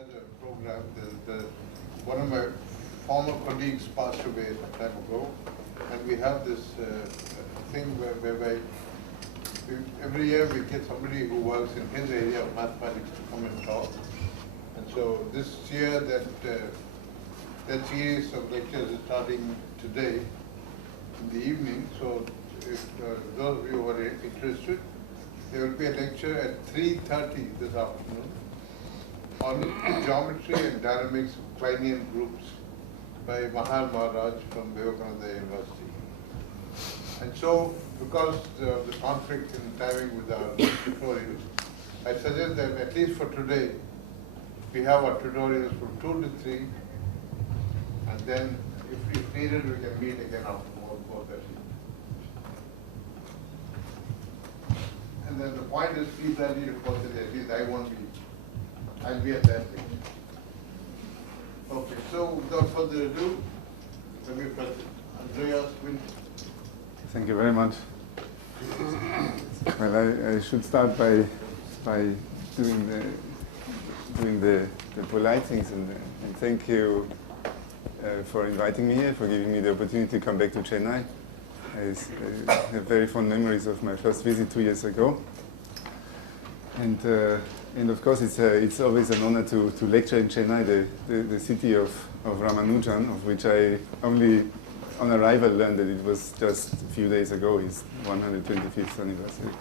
has a program. One of my former colleagues passed away some time ago, and we have this thing whereby every year we get somebody who works in his area of mathematics to come and talk. And so this year that series of lectures is starting today in the evening. So if those of you who are interested, there will be a lecture at 3:30 this afternoon on geometry and dynamics of Kleinian groups by Mahal Maharaj from Vivekananda University. And so, because of the conflict in timing with our tutorials, I suggest that at least for today, we have our tutorials from 2 to 3, and then if needed, we can meet again after 4:30. And then the point is, please study it possibly, at least I won't be. I'll be at that thing. Okay, so without further ado, let me present Andreas. Thank you very much. Well, I should start by doing the polite things, and thank you for inviting me here, for giving me the opportunity to come back to Chennai. I have very fond memories of my first visit 2 years ago, and of course it's always an honor to lecture in Chennai, the city of Ramanujan, of which I only on arrival learned that it was just a few days ago, his 125th anniversary.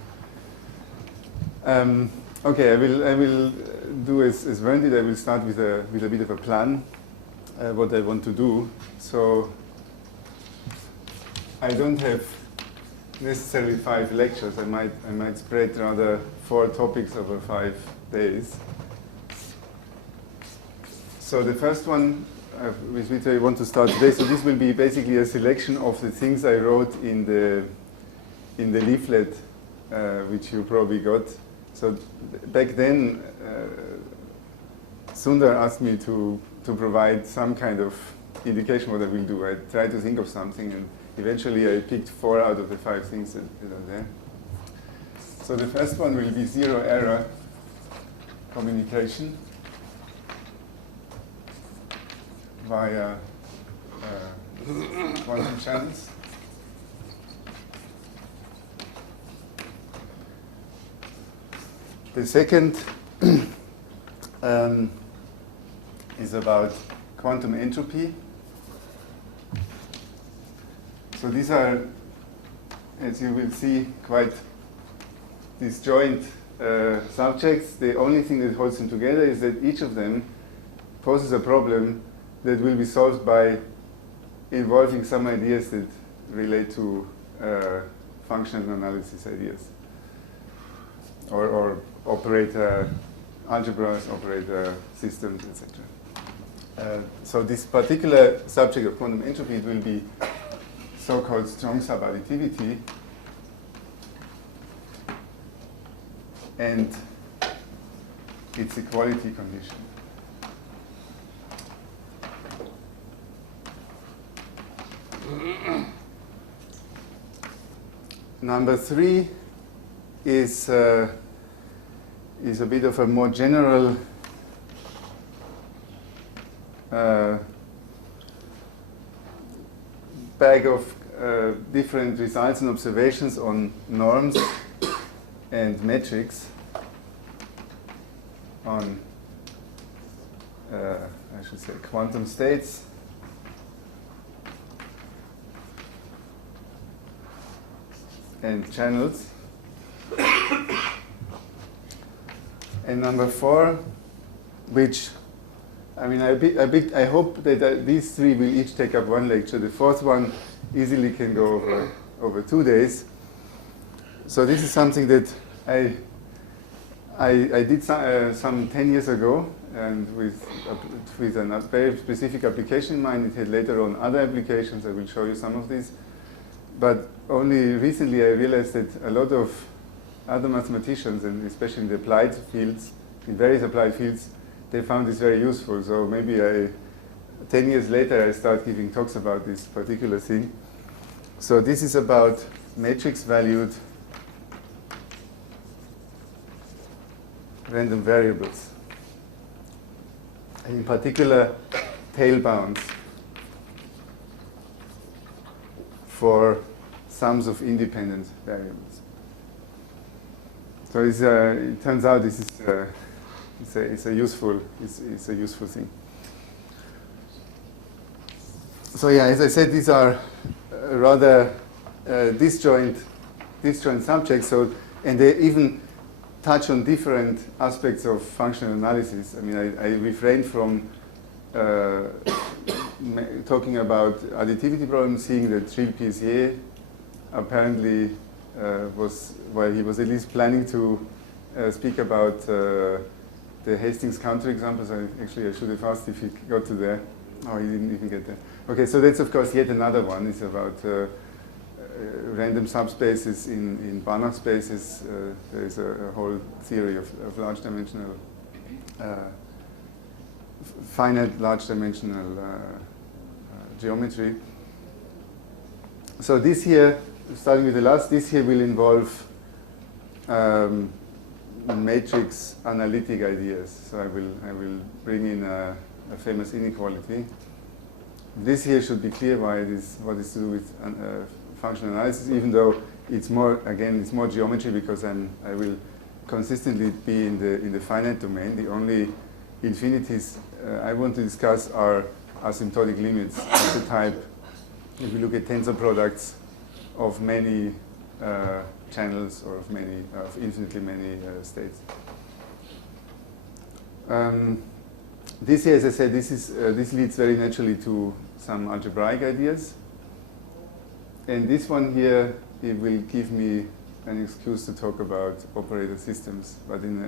Okay, I will do as Vern did. I will start with a bit of a plan, what I want to do. So I don't have necessarily 5 lectures. I might spread rather 4 topics over 5 days. So the first one with which I want to start today. So this will be basically a selection of the things I wrote in the leaflet, which you probably got. So back then, Sundar asked me to provide some kind of indication what I will do. I tried to think of something, and eventually I picked 4 out of the 5 things that are there. So the first one will be zero error communication via quantum channels. The second is about quantum entropy. So these are, as you will see, quite disjoint subjects. The only thing that holds them together is that each of them poses a problem that will be solved by involving some ideas that relate to functional analysis ideas, or operator algebras, operator systems, etc. So this particular subject of quantum entropy, it will be so-called strong subadditivity, and its equality condition. Number 3 is a bit of a more general bag of different results and observations on norms and metrics on, I should say, quantum states and channels. And number 4, which, I mean, I hope that these 3 will each take up 1 lecture. The 4th one easily can go over 2 days. So this is something that I did some 10 years ago, and with a very specific application in mind. It had later on other applications. I will show you some of these. But only recently I realized that a lot of other mathematicians, and especially in the applied fields, in various applied fields, they found this very useful. So maybe 10 years later, I start giving talks about this particular thing. So this is about matrix-valued random variables. and in particular tail bounds for sums of independent variables. So it turns out this is it's a useful thing. So yeah, as I said, these are rather disjoint subjects. So, and they even touch on different aspects of functional analysis. I mean, I refrained from talking about additivity problems, seeing that Gilles Pizier apparently he was at least planning to speak about the Hastings counterexamples. I should have asked if he got to there. Oh, he didn't even get there. Okay, so that's of course yet another one. It's about random subspaces in Banach spaces. There is a whole theory of large dimensional, finite large dimensional geometry. So this here, starting with the last, this here will involve matrix analytic ideas. So I will bring in a famous inequality. This here should be clear what is to do with functional analysis, even though it's more geometry, because I will consistently be in the finite domain. The only infinities I want to discuss are asymptotic limits of the type. If we look at tensor products of many channels or of infinitely many states. This here, as I said, this leads very naturally to some algebraic ideas. And this one here, it will give me an excuse to talk about operator systems, but in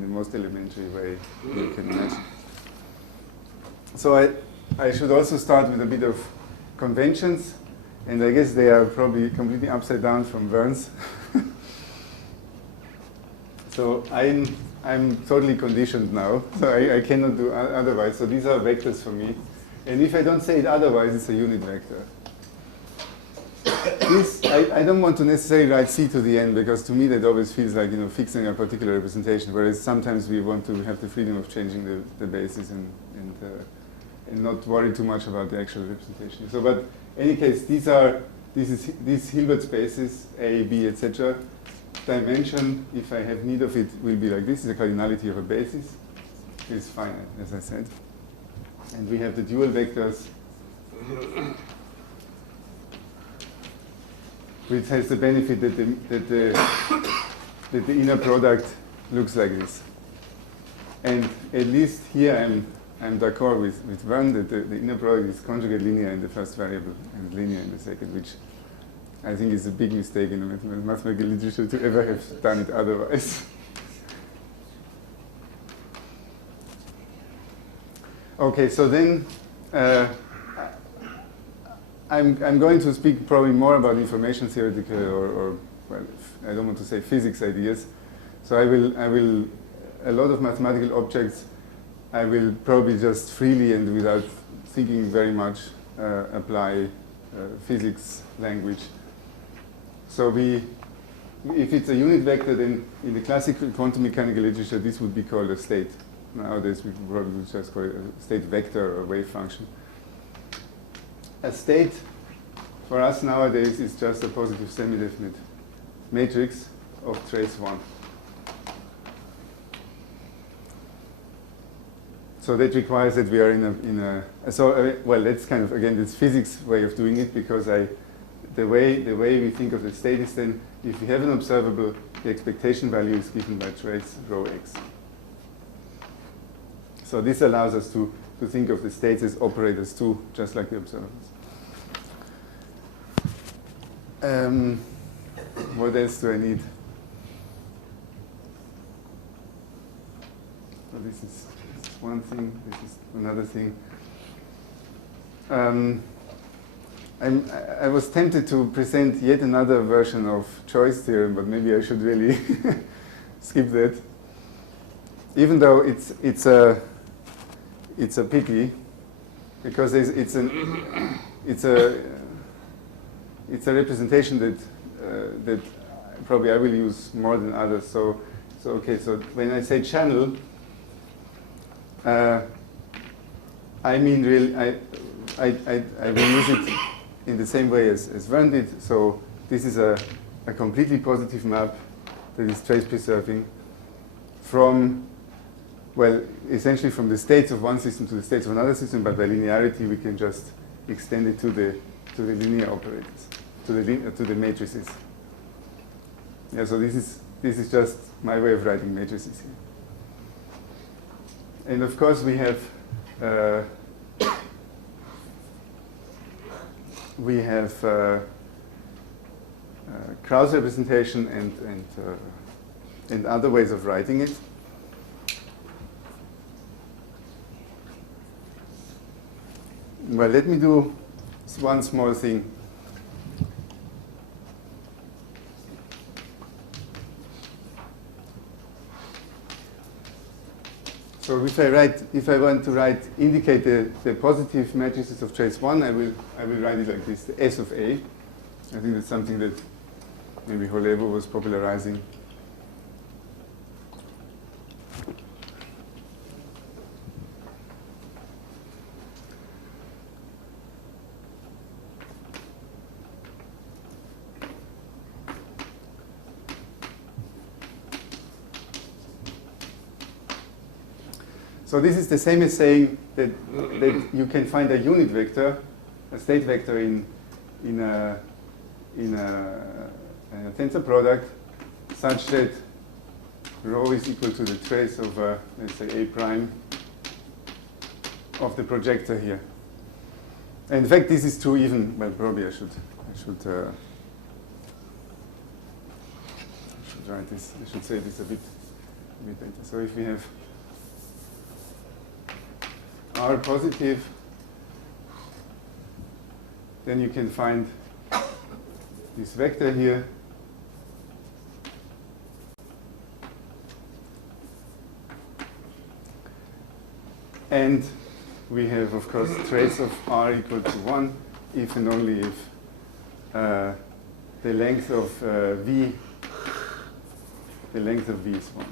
the most elementary way you can imagine. So I should also start with a bit of conventions, and I guess they are probably completely upside down from Vern's. So I'm totally conditioned now, so I cannot do otherwise. So these are vectors for me. And if I don't say it otherwise, it's a unit vector. This, I don't want to necessarily write C to the end, because to me that always feels like, fixing a particular representation, whereas sometimes we want to have the freedom of changing the basis and not worry too much about the actual representation. So, but in any case, these Hilbert spaces, A, B, etc. Dimension, if I have need of it, will be like this. The cardinality of a basis is finite, as I said. And we have the dual vectors, which has the benefit that the inner product looks like this. And at least here I'm d'accord with Vern that the inner product is conjugate linear in the first variable and linear in the second, which I think is a big mistake in the mathematical literature to ever have done it otherwise. Okay, so then I'm going to speak probably more about information theoretical or well, I don't want to say physics ideas. So I will a lot of mathematical objects I will probably just freely and without thinking very much apply physics language. So if it's a unit vector, then in the classical quantum mechanical literature, this would be called a state. Nowadays, we probably would just call it a state vector or wave function. A state, for us nowadays, is just a positive semi-definite matrix of trace 1. So that requires that we are well, that's kind of, again, this physics way of doing it, because the way we think of the state is then, if we have an observable, the expectation value is given by trace rho x. So this allows us to think of the states as operators too, just like the observables. What else do I need? So this is one thing, this is another thing. I was tempted to present yet another version of choice theorem, but maybe I should really skip that. Even though it's a pity, because it's a representation that probably I will use more than others. So okay. So when I say channel, I mean, really, I will use it in the same way as Vern did. So this is a completely positive map that is trace preserving from, well, essentially from the states of one system to the states of another system, but by linearity we can just extend it to the linear operators, to the matrices. Yeah, so this is just my way of writing matrices here. And of course we have Krauss representation and other ways of writing it. Well, let me do one small thing. So if I want to indicate the positive matrices of trace 1, I will write it like this, the S of A. I think that's something that maybe Holevo was popularizing. So this is the same as saying that you can find a unit vector, a state vector in a tensor product such that rho is equal to the trace of, let's say, A prime of the projector here. And in fact, this is true even, well, probably I should write this, I should say this a bit better. So if we have R positive, then you can find this vector here. And we have, of course, trace of R equal to 1 if and only if the length of V is 1.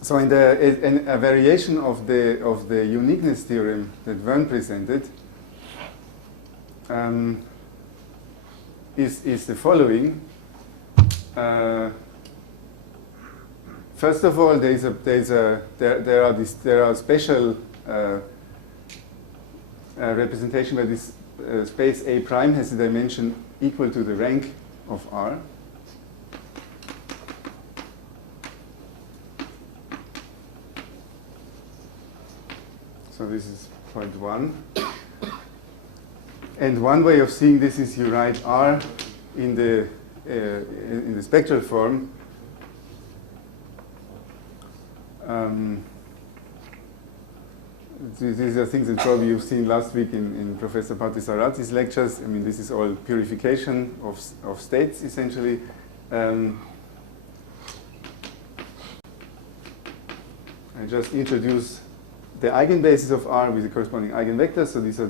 So in a variation of the uniqueness theorem that Vern presented is the following. First of all, there are special representation where this space A prime has a dimension equal to the rank of R. So this is point 1. And one way of seeing this is you write R in the spectral form. These are things that probably you've seen last week in Professor Partisarati's lectures. I mean, this is all purification of states, essentially. I just introduce the eigenbases of R with the corresponding eigenvectors. So these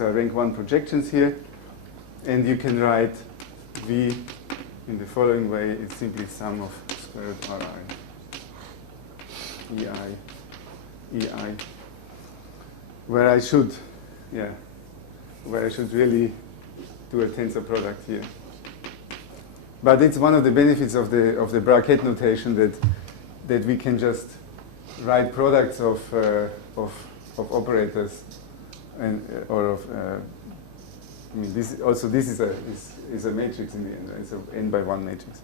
are rank 1 projections here. And you can write V in the following way. It's simply sum of square root Ri, EI, where I should really do a tensor product here. But it's one of the benefits of the bracket notation that we can just write products of operators and I mean, this is a matrix in the end. It's an n by 1 matrix.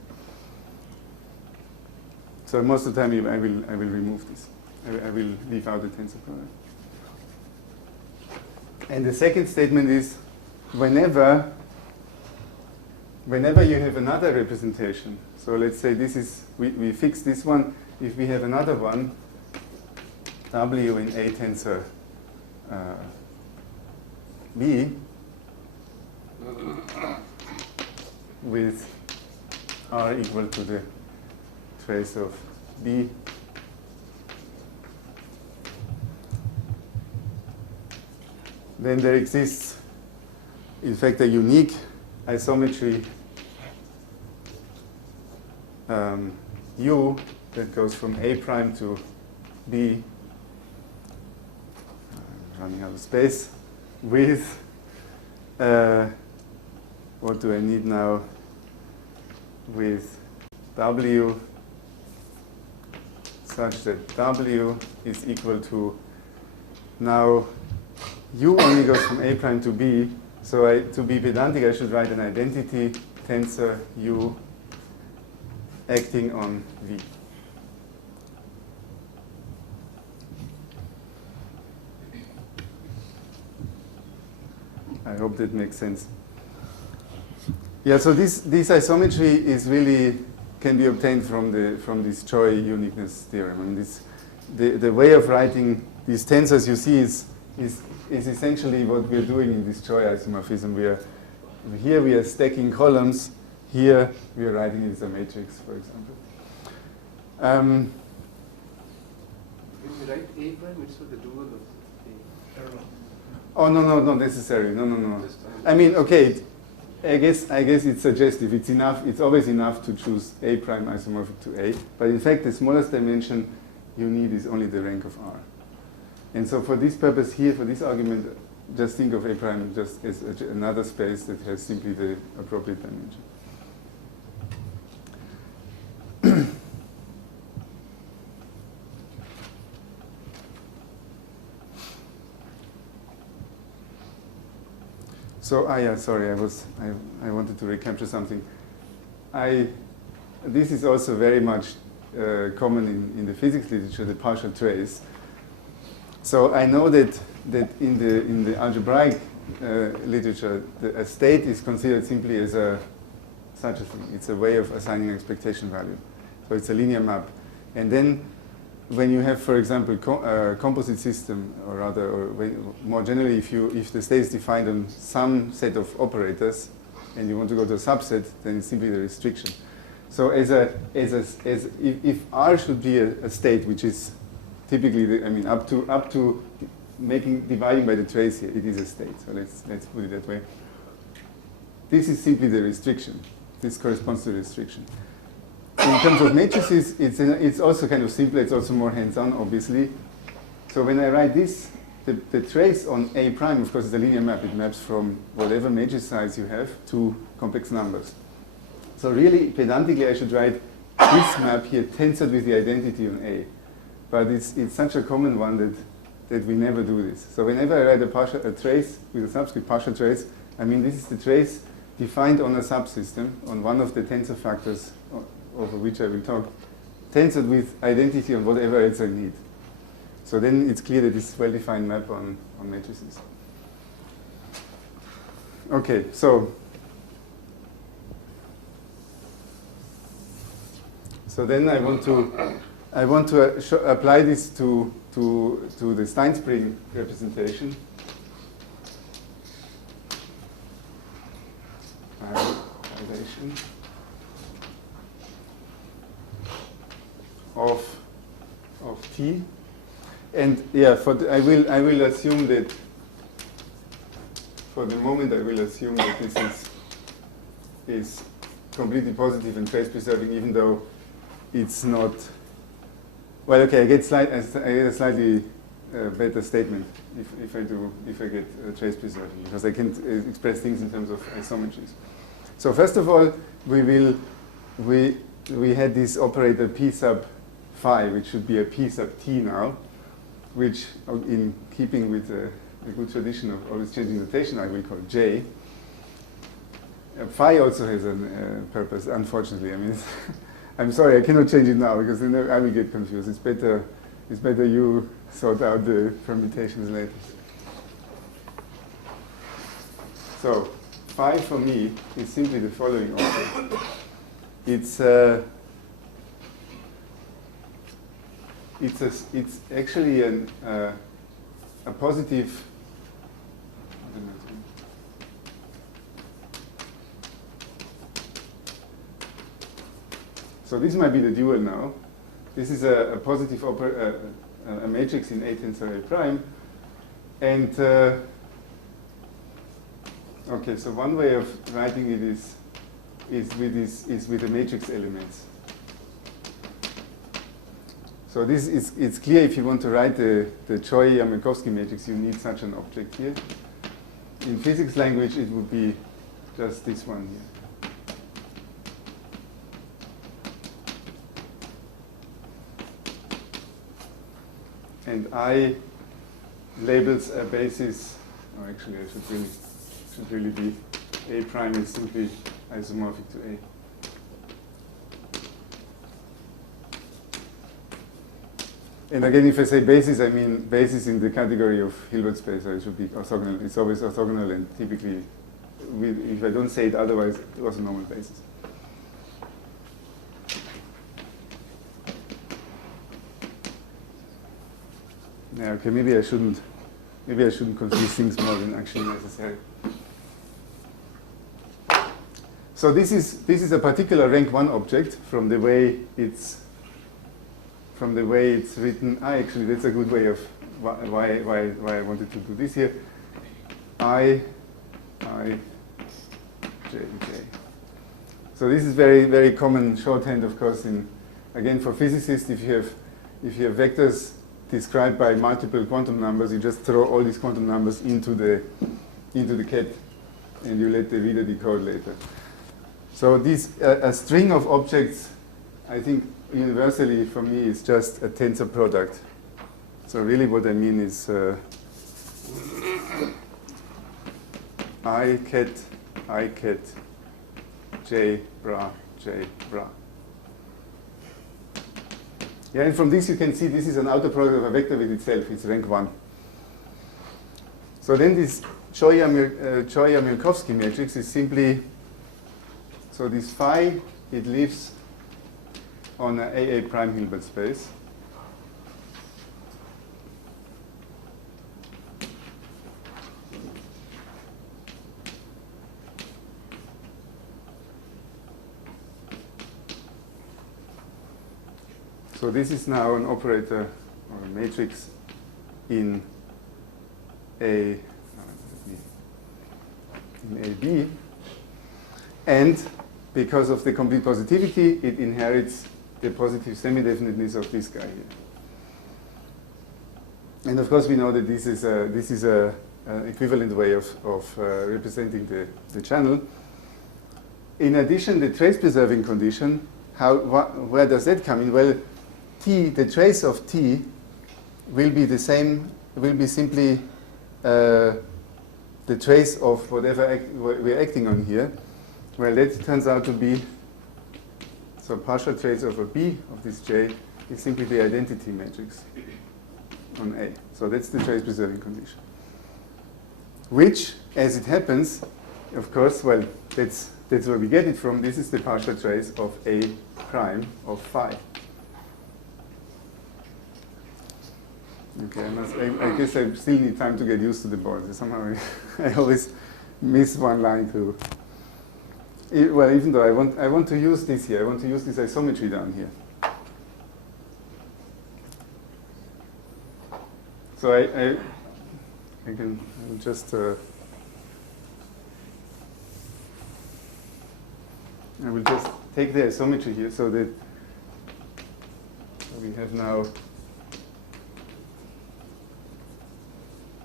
So most of the time I will remove this. I will leave out the tensor product. And the second statement is whenever you have another representation. So let's say this is we fix this one. If we have another one, W in A tensor B with R equal to the trace of B, then there exists, in fact, a unique isometry U that goes from A prime to B, I'm running out of space, with, what do I need now, with W such that W is equal to, now U only goes from A prime to B, so to be pedantic I should write an identity tensor U acting on V. I hope that makes sense. Yeah, so this isometry is really can be obtained from this Choi uniqueness theorem. I mean, the way of writing these tensors you see is essentially what we're doing in this Choi isomorphism. Here we are stacking columns. Here we are writing it as a matrix, for example. When you write A prime, it's for the dual of A. Oh no, not necessarily. No. I mean, okay. I guess it's suggestive. It's enough. It's always enough to choose A prime isomorphic to A. But in fact, the smallest dimension you need is only the rank of R. And so for this purpose here, for this argument, just think of A prime just as another space that has simply the appropriate dimension. So, yeah, sorry, I wanted to recapture something. This is also very much common in the physics literature, the partial trace. So I know that in the algebraic literature, a state is considered simply as such a thing. It's a way of assigning an expectation value. So it's a linear map. And then when you have, for example, a composite system, or rather, or more generally, if the state is defined on some set of operators, and you want to go to a subset, then it's simply the restriction. So if R should be a state, which is typically, up to dividing by the trace here, it is a state. So let's put it that way. This is simply the restriction. This corresponds to the restriction. In terms of matrices, it's also kind of simpler. It's also more hands-on, obviously. So when I write this, the trace on A prime, of course, is a linear map. It maps from whatever matrix size you have to complex numbers. So really, pedantically, I should write this map here tensored with the identity on A. But it's such a common one that we never do this. So whenever I write a trace with a subscript partial trace, this is the trace defined on a subsystem, on one of the tensor factors over which I will talk, tensored with identity on whatever else I need. So then it's clear that this is a well-defined map on matrices. Okay, so then I want to apply this to the Stinespring representation. Validation of T, and yeah, I will assume that for the moment I will assume that this is completely positive and trace preserving, even though it's not. Well, okay, I get a slightly better statement if I get trace preserving, because I can express things in terms of isometries. So first of all, we had this operator P sub phi, which should be a P sub T now, which, in keeping with a good tradition of always changing notation, I will call J. Phi also has a purpose, unfortunately. I'm sorry, I cannot change it now, because then I will get confused. It's better you sort out the permutations later. So phi for me is simply the following order. It's actually a positive. So this might be the dual now. This is a positive a matrix in A tensor A prime, and okay. So one way of writing it is with the matrix elements. So this is, it's clear if you want to write the Choi-Yamelkowski matrix, you need such an object here. In physics language, it would be just this one here. And I labels a basis, or actually I should really be A prime is simply isomorphic to A. And again, if I say basis, I mean basis in the category of Hilbert space, so it should be orthogonal. It's always orthogonal, and typically, if I don't say it otherwise, it was a normal basis. Yeah, okay, maybe I shouldn't confuse things more than actually necessary. So this is a particular rank 1 object from the way it's written. Actually, that's a good way of why I wanted to do this here. I, J, J. So this is very, very common shorthand, of course, again for physicists. If you have vectors described by multiple quantum numbers, you just throw all these quantum numbers into the ket, and you let the reader decode later. So this a string of objects, I think universally for me is just a tensor product. So really what I mean is I ket, J bra, J bra. Yeah, and from this you can see this is an outer product of a vector with itself. It's rank 1. So then this Choi-Yamelkowski matrix is simply, so this phi, it lives on an AA prime Hilbert space. So this is now an operator or a matrix in AB, and because of the complete positivity, it inherits the positive semi-definiteness of this guy here. And of course, we know that this is a equivalent way of representing the channel. In addition, the trace preserving condition, where does that come in? Well, T, the trace of T, will be the same. Will be simply the trace of whatever we're acting on here. Well, that turns out to be, so partial trace over B of this J is simply the identity matrix on A. So that's the trace preserving condition. Which, as it happens, of course, well, that's where we get it from. This is the partial trace of A prime of phi. Okay, I guess I still need time to get used to the board. Somehow I always miss one line too. Well, even though I want to use this here, I want to use this isometry down here. So I will just I will just take the isometry here so that we have now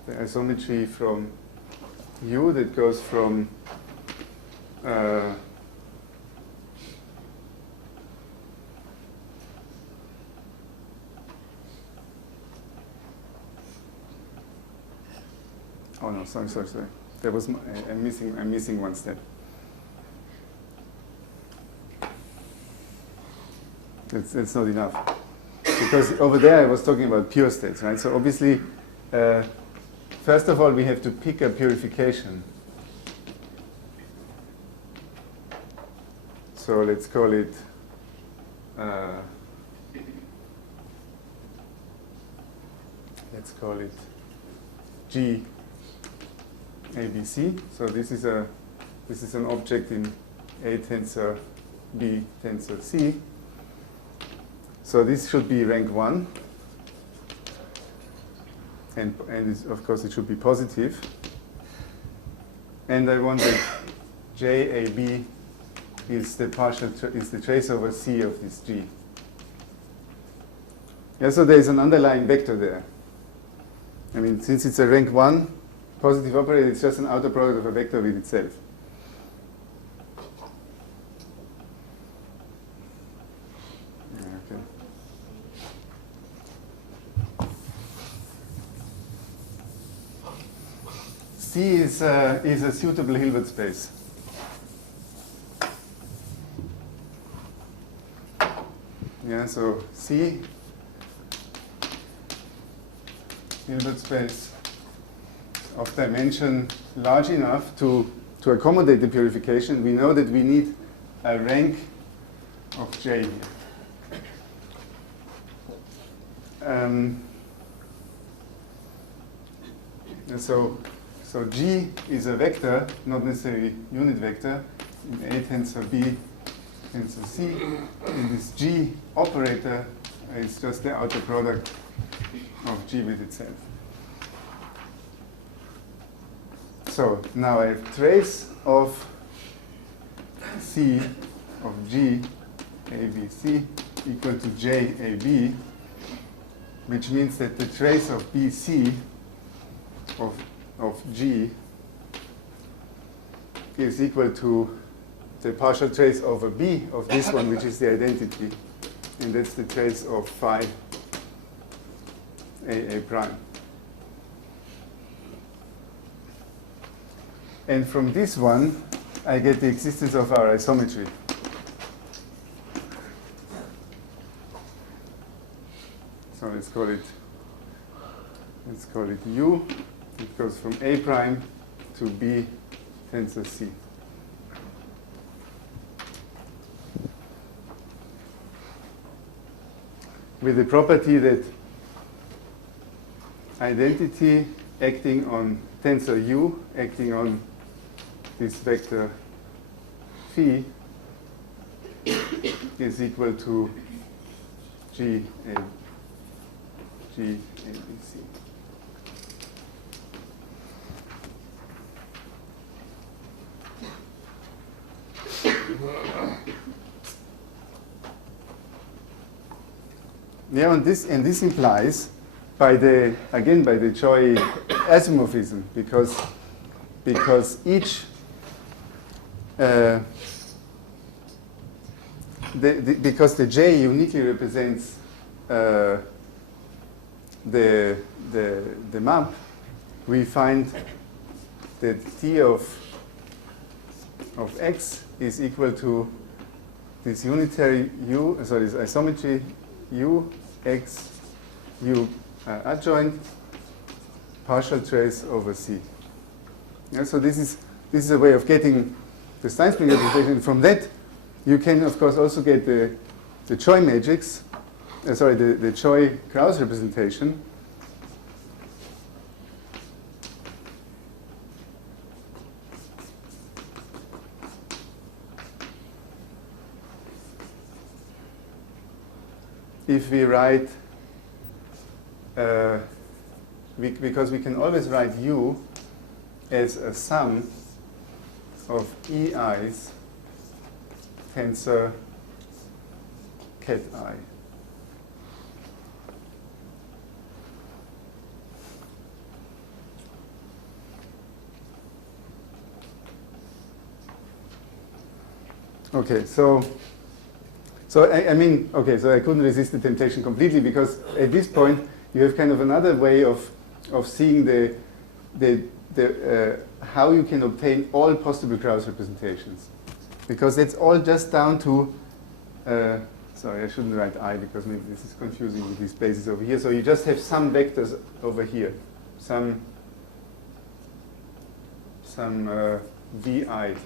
the isometry from U that goes from oh no, sorry. There was I'm missing one step. That's not enough, because over there I was talking about pure states, right? So obviously, first of all, we have to pick a purification. So let's call it G ABC. So this is an object in A tensor B tensor C. So this should be rank 1, and of course it should be positive. And I want that JAB is the trace over C of this G. Yeah, so there is an underlying vector there. I mean, since it's a rank 1 positive operator, it's just an outer product of a vector with itself. Okay. C is a suitable Hilbert space. Yeah, so C, Hilbert space of dimension large enough to accommodate the purification. We know that we need a rank of J here. And so G is a vector, not necessarily unit vector, in A tensor B tensor C. And this G operator is just the outer product of G with itself. So now I have trace of C of G A, B, C equal to J, A, B, which means that the trace of BC of G is equal to the partial trace over B of this one, which is the identity, and that's the trace of phi A prime. And from this one, I get the existence of our isometry. So let's call it U. It goes from A prime to B tensor C. With the property that identity acting on tensor U, acting on this vector phi, is equal to G A B C. Yeah, and this implies by the Choi isomorphism, because each because the J uniquely represents the map, we find that T of X is equal to this unitary U, sorry, this isometry U, X, U adjoint, partial trace over C. Yeah, so this is a way of getting the Stinespring representation. From that, you can, of course, also get the Choi matrix, the Choi-Krauss representation. If we write, because we can always write U as a sum of EI's tensor ket I. Okay, so I mean, okay, so I couldn't resist the temptation completely, because at this point you have kind of another way of seeing how you can obtain all possible Krauss representations, because it's all just down to sorry, I shouldn't write I, because maybe this is confusing with these bases over here. So you just have some vectors over here, some VI.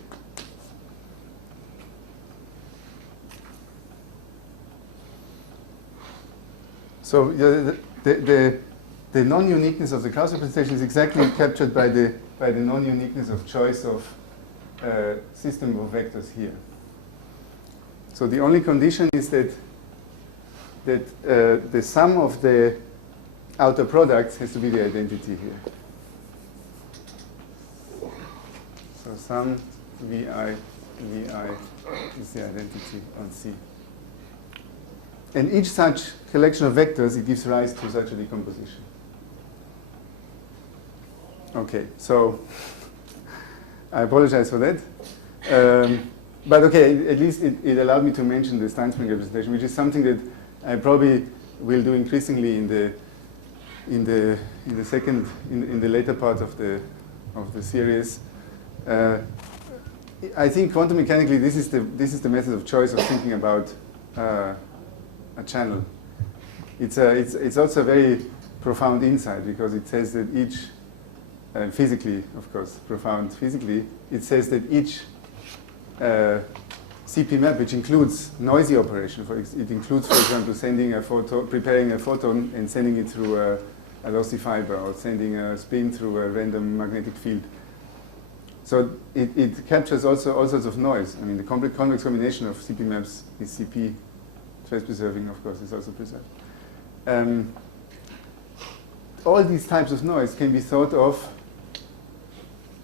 So the non-uniqueness of the Krauss representation is exactly captured by the non-uniqueness of choice of system of vectors here. So the only condition is that the sum of the outer products has to be the identity here. So sum VI is the identity on C. And each such collection of vectors, it gives rise to such a decomposition. Okay, so I apologize for that. But okay, at least it allowed me to mention the Stinespring representation, which is something that I probably will do increasingly in the later part of the series. I think quantum mechanically this is the method of choice of thinking about a channel. It's also a very profound insight because it says that each physically, of course, profound physically, it says that each CP map, which includes noisy operation, it includes, for example, preparing a photon and sending it through a lossy fiber, or sending a spin through a random magnetic field. So it captures also all sorts of noise. I mean, the convex combination of CP maps is CP. Trace preserving, of course, is also preserved. All these types of noise can be thought of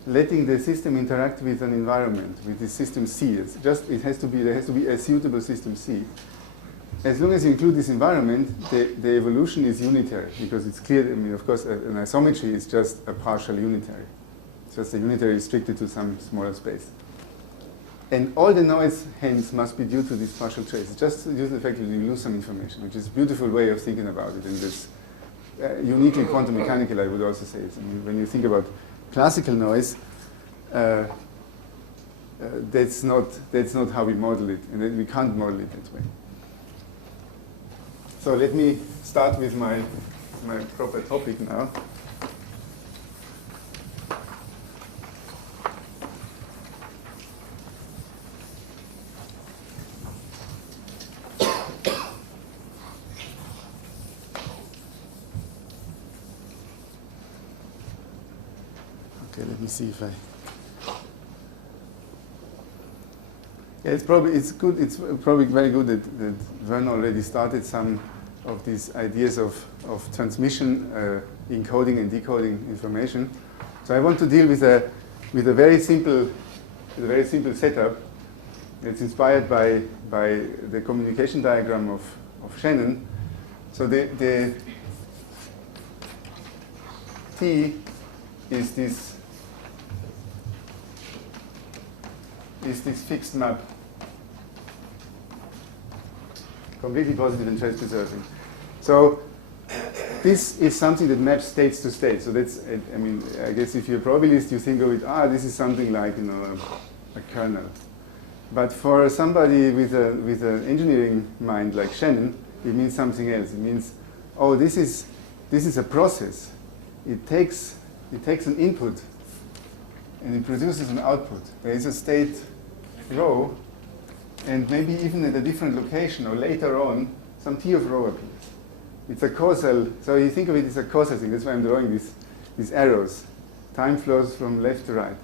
letting the system interact with an environment, with the system C. There has to be a suitable system C. As long as you include this environment, the evolution is unitary, because it's clear. I mean, of course, an isometry is just a partial unitary. It's just a unitary restricted to some smaller space. And all the noise, hence, must be due to this partial trace. It's just due to the fact that you lose some information, which is a beautiful way of thinking about it. And this uniquely quantum mechanical, I would also say. I mean, when you think about classical noise, that's not how we model it, and we can't model it that way. So let me start with my proper topic now. Okay, let me see if I. Yeah, it's probably very good that Vern already started some of these ideas of transmission, encoding and decoding information. So I want to deal with a very simple setup. It's inspired by the communication diagram of Shannon. So the T is this fixed map, completely positive and trace preserving. So this is something that maps states to state. So that's, I mean, I guess if you're a probabilist, you think of it, this is something like, you know, a kernel. But for somebody with an engineering mind like Shannon, it means something else. It means, this is a process. It takes an input and it produces an output. There is a state rho, and maybe even at a different location or later on, some T of rho appears. It's a causal, so you think of it as a causal thing. That's why I'm drawing these arrows. Time flows from left to right.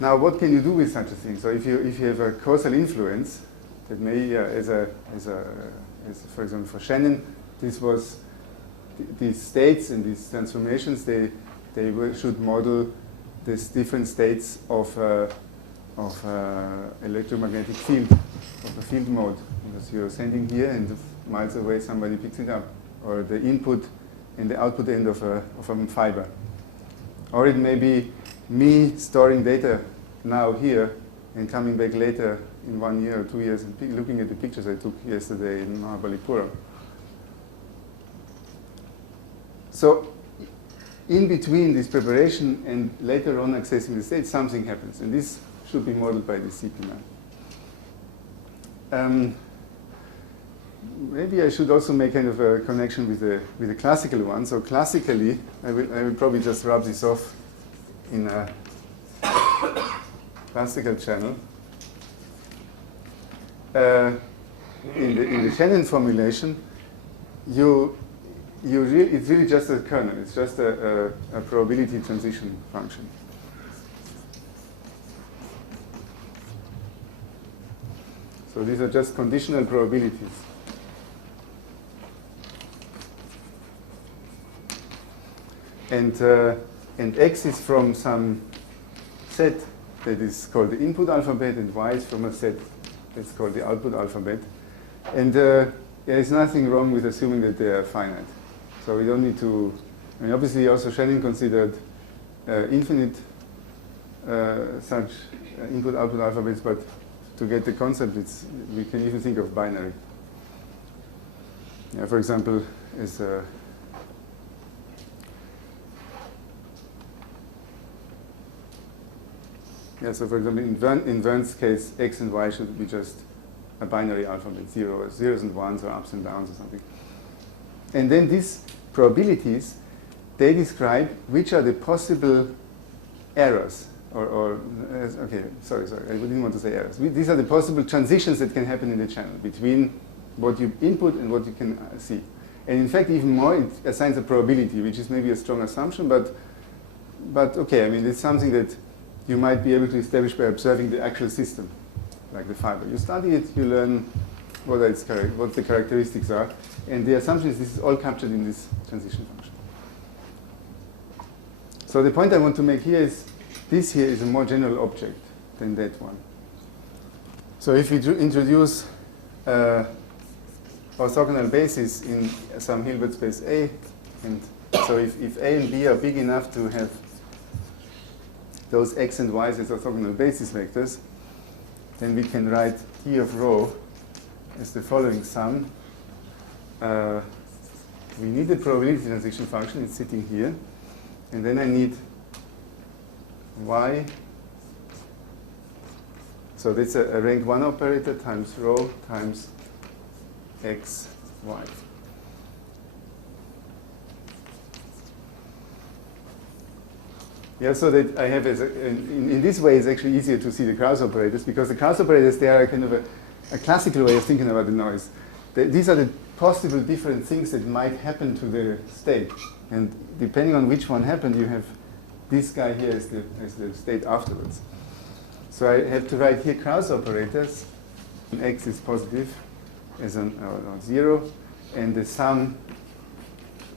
Now, what can you do with such a thing? So if you have a causal influence, that may, as for example, for Shannon, these states and these transformations, they should model these different states of electromagnetic field, of a field mode. Because you're sending here, and miles away somebody picks it up, or the input and the output end of a fiber. Or it may be me storing data now here and coming back later in 1 year or 2 years and looking at the pictures I took yesterday in Mahabalipuram. So in between this preparation and later on accessing the state, something happens. And this should be modeled by the CP map. Maybe I should also make kind of a connection with the classical one. So classically, I will probably just rub this off in a classical channel. In the Shannon formulation, it's really just a kernel. It's just a probability transition function. So these are just conditional probabilities. And X is from some set that is called the input alphabet, and Y is from a set that's called the output alphabet. And there is nothing wrong with assuming that they are finite. So we don't need to, I mean, obviously also Shannon considered infinite such input-output alphabets, but to get the concept, we can even think of binary. Yeah, for example, is yeah, so for example, in Vern's case, x and y should be just a binary alphabet, zeros and ones, or ups and downs, or something. And then these probabilities, they describe which are the possible errors, okay, sorry, I didn't want to say errors. These are the possible transitions that can happen in the channel between what you input and what you can see. And in fact, even more, it assigns a probability, which is maybe a strong assumption, but okay, I mean, it's something that you might be able to establish by observing the actual system, like the fiber. You study it, you learn what the characteristics are, and the assumption is this is all captured in this transition function. So the point I want to make here is this here is a more general object than that one. So if we introduce orthogonal basis in some Hilbert space A, and so if A and B are big enough to have those x and y's as orthogonal basis vectors, then we can write T of rho as the following sum. We need the probability transition function, it's sitting here, and then I need y, so that's a rank 1 operator times rho times x, y. Yeah, so that I have, in this way, it's actually easier to see the Krauss operators, because the Krauss operators, they are kind of a classical way of thinking about the noise. These are the possible different things that might happen to the state. And depending on which one happened, you have this guy here as the state afterwards. So I have to write here Krauss operators. X is positive as an 0, and the sum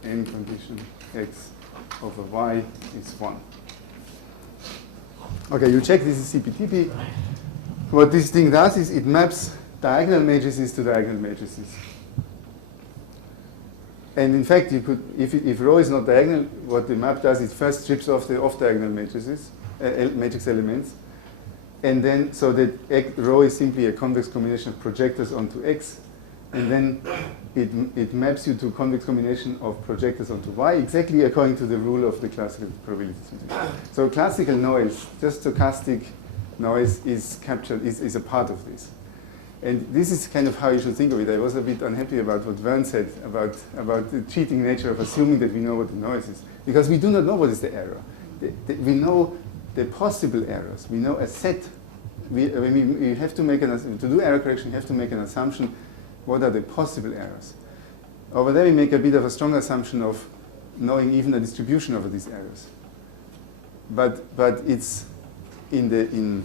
n condition x over y is 1. Okay, you check this is CPTP. What this thing does is it maps diagonal matrices to diagonal matrices. And in fact, you could, if rho is not diagonal, what the map does is first strips off the off-diagonal matrices, matrix elements, and then so that rho is simply a convex combination of projectors onto X, and then it maps you to a convex combination of projectors onto Y, exactly according to the rule of the classical probability transition. So classical noise, just stochastic noise, is captured, is a part of this. And this is kind of how you should think of it. I was a bit unhappy about what Vern said about the cheating nature of assuming that we know what the noise is, because we do not know what is the error. We know the possible errors. We know a set. We have to make to do error correction, you have to make an assumption. What are the possible errors? Over there, we make a bit of a strong assumption of knowing even the distribution over these errors. But it's in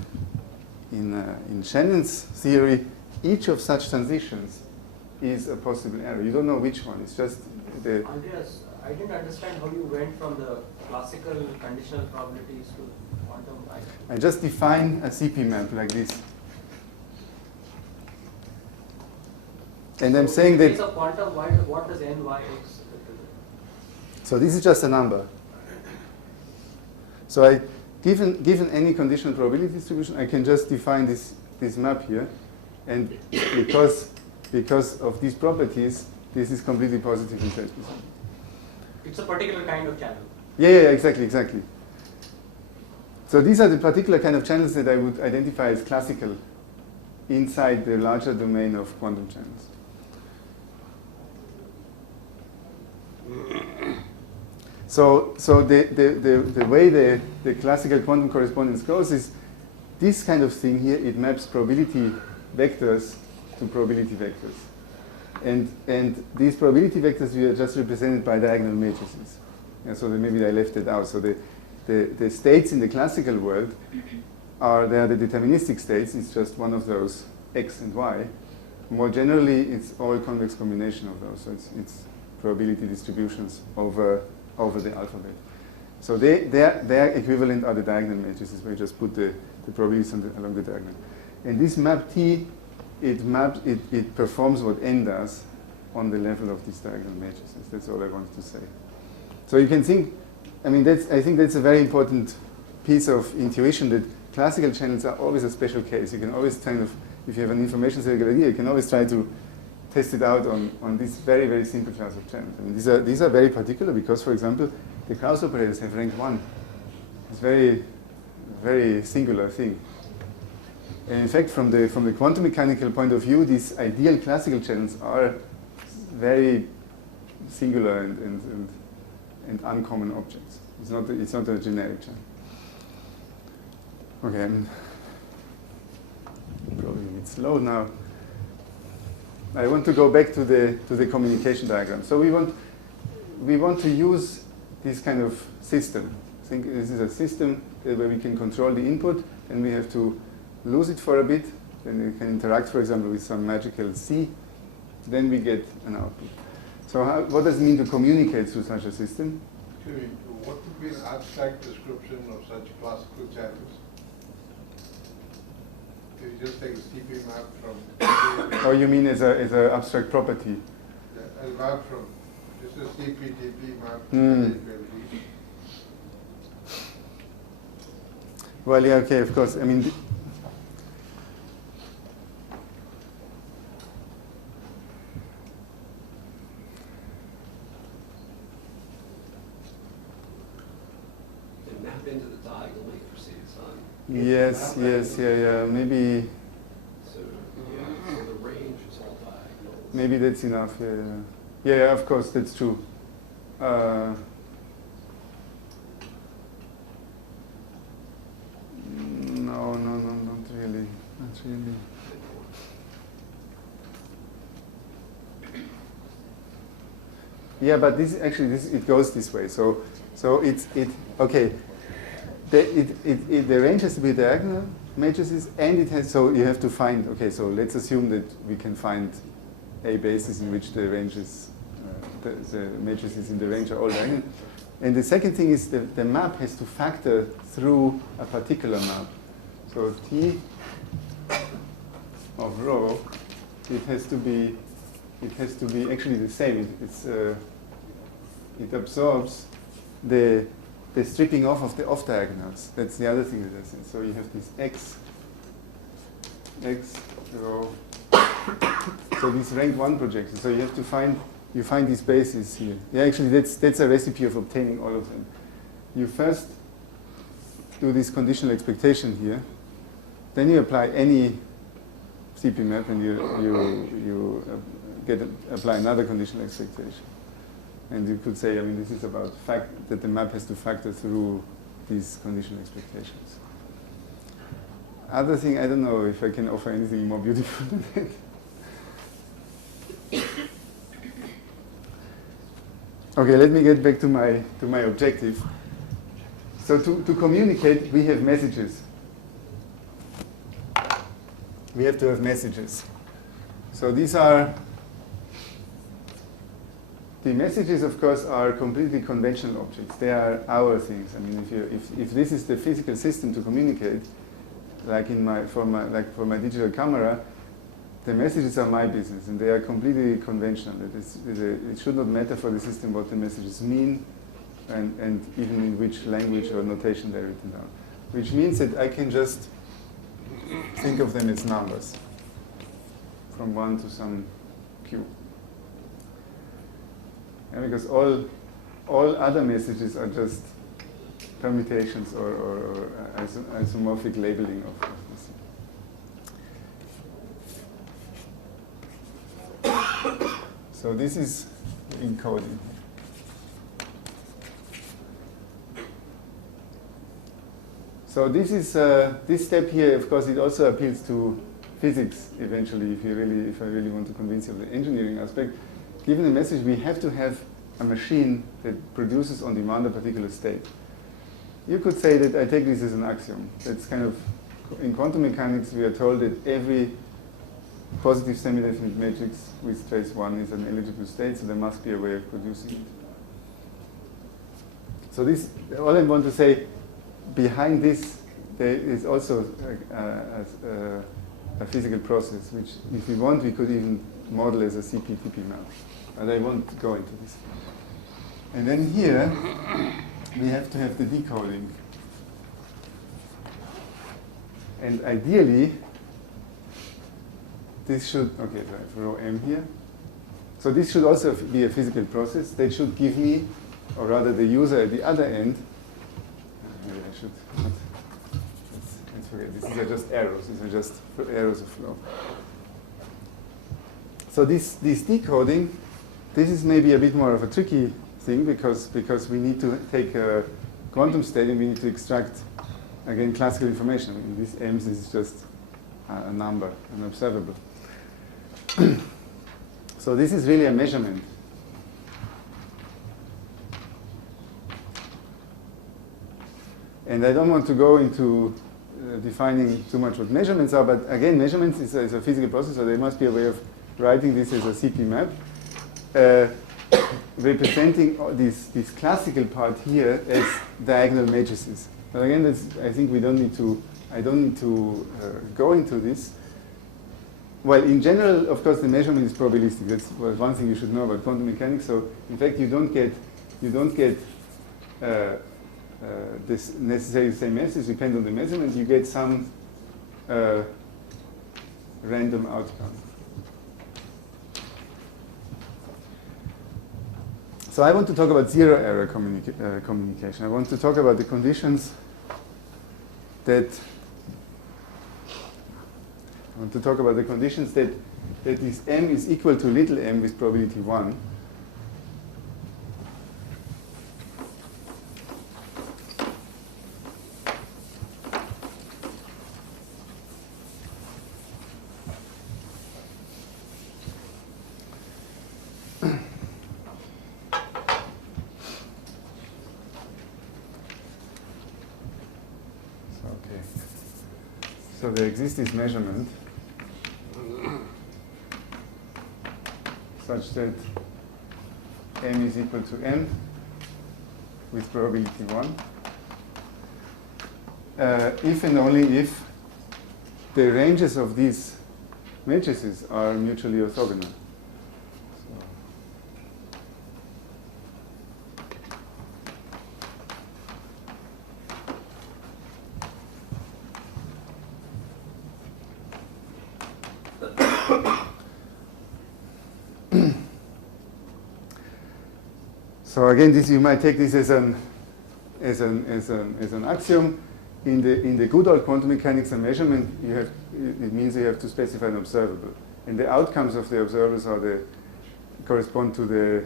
Shannon's theory, each of such transitions is a possible error. You don't know which one. It's just the. Andreas, I didn't understand how you went from the classical conditional probabilities to quantum. I just define a CP map like this. And I'm saying that. In case of quantum, what does n, y, x represent? So this is just a number. So given any conditional probability distribution, I can just define this map here. And because of these properties, this is completely positive in phase. It's a particular kind of channel. Yeah, exactly. So these are the particular kind of channels that I would identify as classical inside the larger domain of quantum channels. So the way the classical quantum correspondence goes is this kind of thing here. It maps probability vectors to probability vectors, and these probability vectors we are just represented by diagonal matrices. And so maybe I left it out. So the states in the classical world they are the deterministic states. It's just one of those x and y. More generally, it's all convex combination of those. So it's probability distributions over the alphabet. So their equivalent are the diagonal matrices, where you just put the probabilities along the diagonal. And this map T it performs what n does on the level of these diagonal matrices. That's all I wanted to say. So you can think, I think that's a very important piece of intuition, that classical channels are always a special case. You can always kind of, if you have an information circle idea, you can always try to test it out on this very, very simple class of channels. These are very particular because, for example, the Krauss operators have rank 1. It's very, very singular thing. And in fact, from the quantum mechanical point of view, these ideal classical channels are very singular and uncommon objects. It's not a generic channel. Okay, I'm probably a bit slow now. I want to go back to the communication diagram. So we want to use this kind of system. Think this is a system where we can control the input, and we have to lose it for a bit. Then we can interact, for example, with some magical C. Then we get an output. So what does it mean to communicate through such a system? Actually, what would be an abstract description of such classical channels? You just take a CP map from... Oh, you mean as a abstract property? A map from, just a CP-TP map. Well, yeah, okay, of course. Map into the diagonal matrices on. Yes, yeah, maybe. So the range is all diagonal. Maybe that's enough. Yeah, of course, that's true. No, not really. Yeah, but it goes this way. So okay. The range has to be diagonal matrices, and it has, so you have to find, okay, so let's assume that we can find a basis in which the ranges, the matrices in the range are all diagonal. And the second thing is the map has to factor through a particular map. So T of rho, it has to be actually the same. It absorbs the stripping off of the off diagonals. That's the other thing that I said. So you have this x rho. So these rank 1 projections. So you have to find these bases here. Yeah, actually that's a recipe of obtaining all of them. You first do this conditional expectation here. Then you apply any CP map, and you apply another conditional expectation. And you could say, this is about that the map has to factor through these conditional expectations. Other thing, I don't know if I can offer anything more beautiful than that. Okay, let me get back to my objective. So to communicate, we have messages. We have to have messages. So these are, the messages, of course, are completely conventional objects. They are our things. If this is the physical system to communicate, like for my digital camera, the messages are my business, and they are completely conventional. It should not matter for the system what the messages mean, and even in which language or notation they're written down. Which means that I can just think of them as numbers, from 1 to some q. And because all other messages are just permutations or isomorphic labeling of this. So this is encoding. So this step here, of course, it also appeals to physics eventually. If I really want to convince you of the engineering aspect, given the message, we have to have a machine that produces on demand a particular state. You could say that I take this as an axiom. That's kind of, in quantum mechanics, we are told that every positive semi-definite matrix with trace 1 is an eligible state, so there must be a way of producing it. So this, all I want to say, behind this, there is also a physical process, which if we want, we could even model as a CP-TP map. But I won't go into this. And then here, we have to have the decoding. And ideally, this should, okay, so I have rho m here. So this should also be a physical process. That should give me, or rather the user at the other end, maybe I should not, let's forget, these are just arrows. These are just arrows of flow. So this decoding, this is maybe a bit more of a tricky thing because we need to take a quantum state and we need to extract, again, classical information. In this EMS is just a number, an observable. So this is really a measurement. And I don't want to go into defining too much what measurements are, but again, measurements is a physical process, so there must be a way of writing this as a CP map, representing this classical part here as diagonal matrices. But again, I think I don't need to go into this. Well, in general, of course, the measurement is probabilistic. That's one thing you should know about quantum mechanics. So, in fact, you don't get this necessarily the same message. Depends on the measurement. You get some random outcome. So I want to talk about zero-error communication. I want to talk about the conditions that this m is equal to little m with probability 1. So there exists this measurement such that m is equal to n with probability 1 if and only if the ranges of these matrices are mutually orthogonal. So again, you might take this as an axiom. In the good old quantum mechanics, a measurement it means you have to specify an observable, and the outcomes of the observables correspond to the.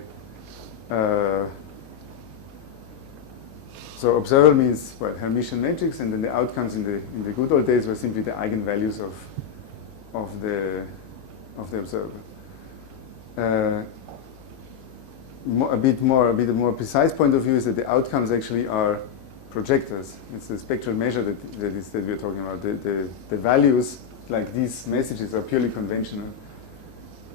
So observable means Hermitian matrix, and then the outcomes in the good old days were simply the eigenvalues of the observable. A bit more precise point of view is that the outcomes actually are projectors. It's the spectral measure that we're talking about. The values, like these messages, are purely conventional.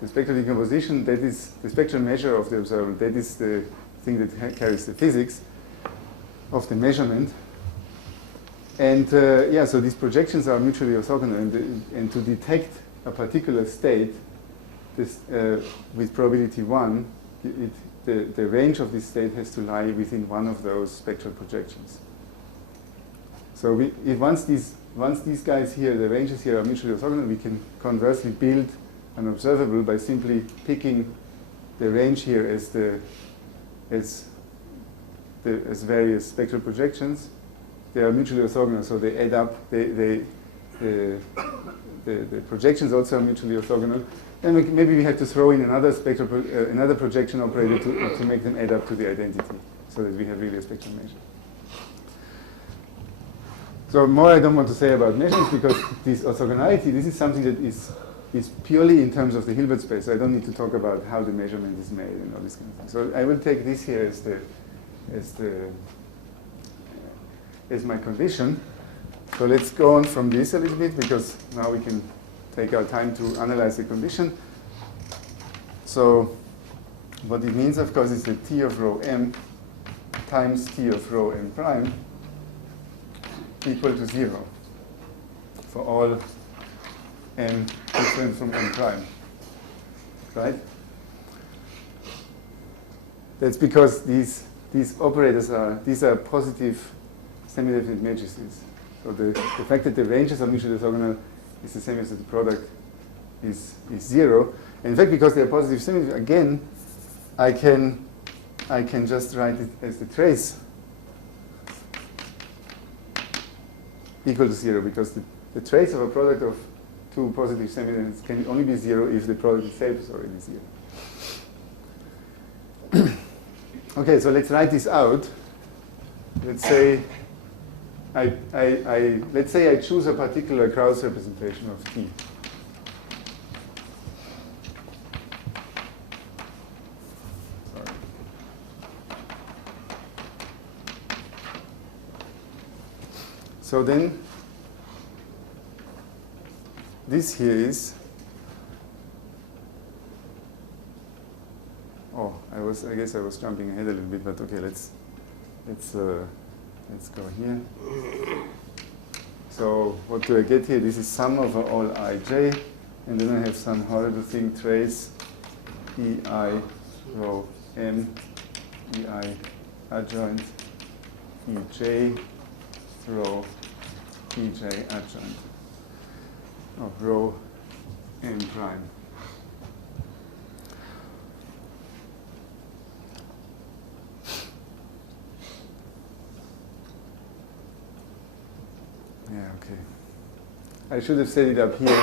The spectral decomposition, that is the spectral measure of the observable. That is the thing that carries the physics of the measurement. And so these projections are mutually orthogonal. And to detect a particular state with probability 1, the range of this state has to lie within one of those spectral projections. So once these guys here, the ranges here are mutually orthogonal, we can conversely build an observable by simply picking the range here as various spectral projections. They are mutually orthogonal, so they add up. The projections also are mutually orthogonal. And maybe we have to throw in another another projection operator to make them add up to the identity, so that we have really a spectral measure. So more I don't want to say about measurements, because this orthogonality, this is something that is purely in terms of the Hilbert space. I don't need to talk about how the measurement is made and all this kind of thing. So I will take this here as my condition. So let's go on from this a little bit, because now we can take our time to analyze the condition. So what it means, of course, is that T of rho m times T of rho m prime equal to 0 for all n different from n prime, right? That's because these operators these are positive semi-definite matrices. So the fact that the ranges are mutually orthogonal is the same as that the product is 0. And in fact, because they are positive semi, again, I can just write it as the trace equal to 0, because the trace of a product of two positive semi-definites can only be 0 if the product itself is already 0. Okay, so let's write this out. Let's say let's say I choose a particular Krauss representation of T. Sorry. So then this here is, I guess I was jumping ahead a little bit, but okay, let's go here. So what do I get here? This is sum over all ij, and then I have some horrible thing, trace ei rho m ei adjoint ej rho ej adjoint of rho m prime. Yeah, okay. I should have set it up here,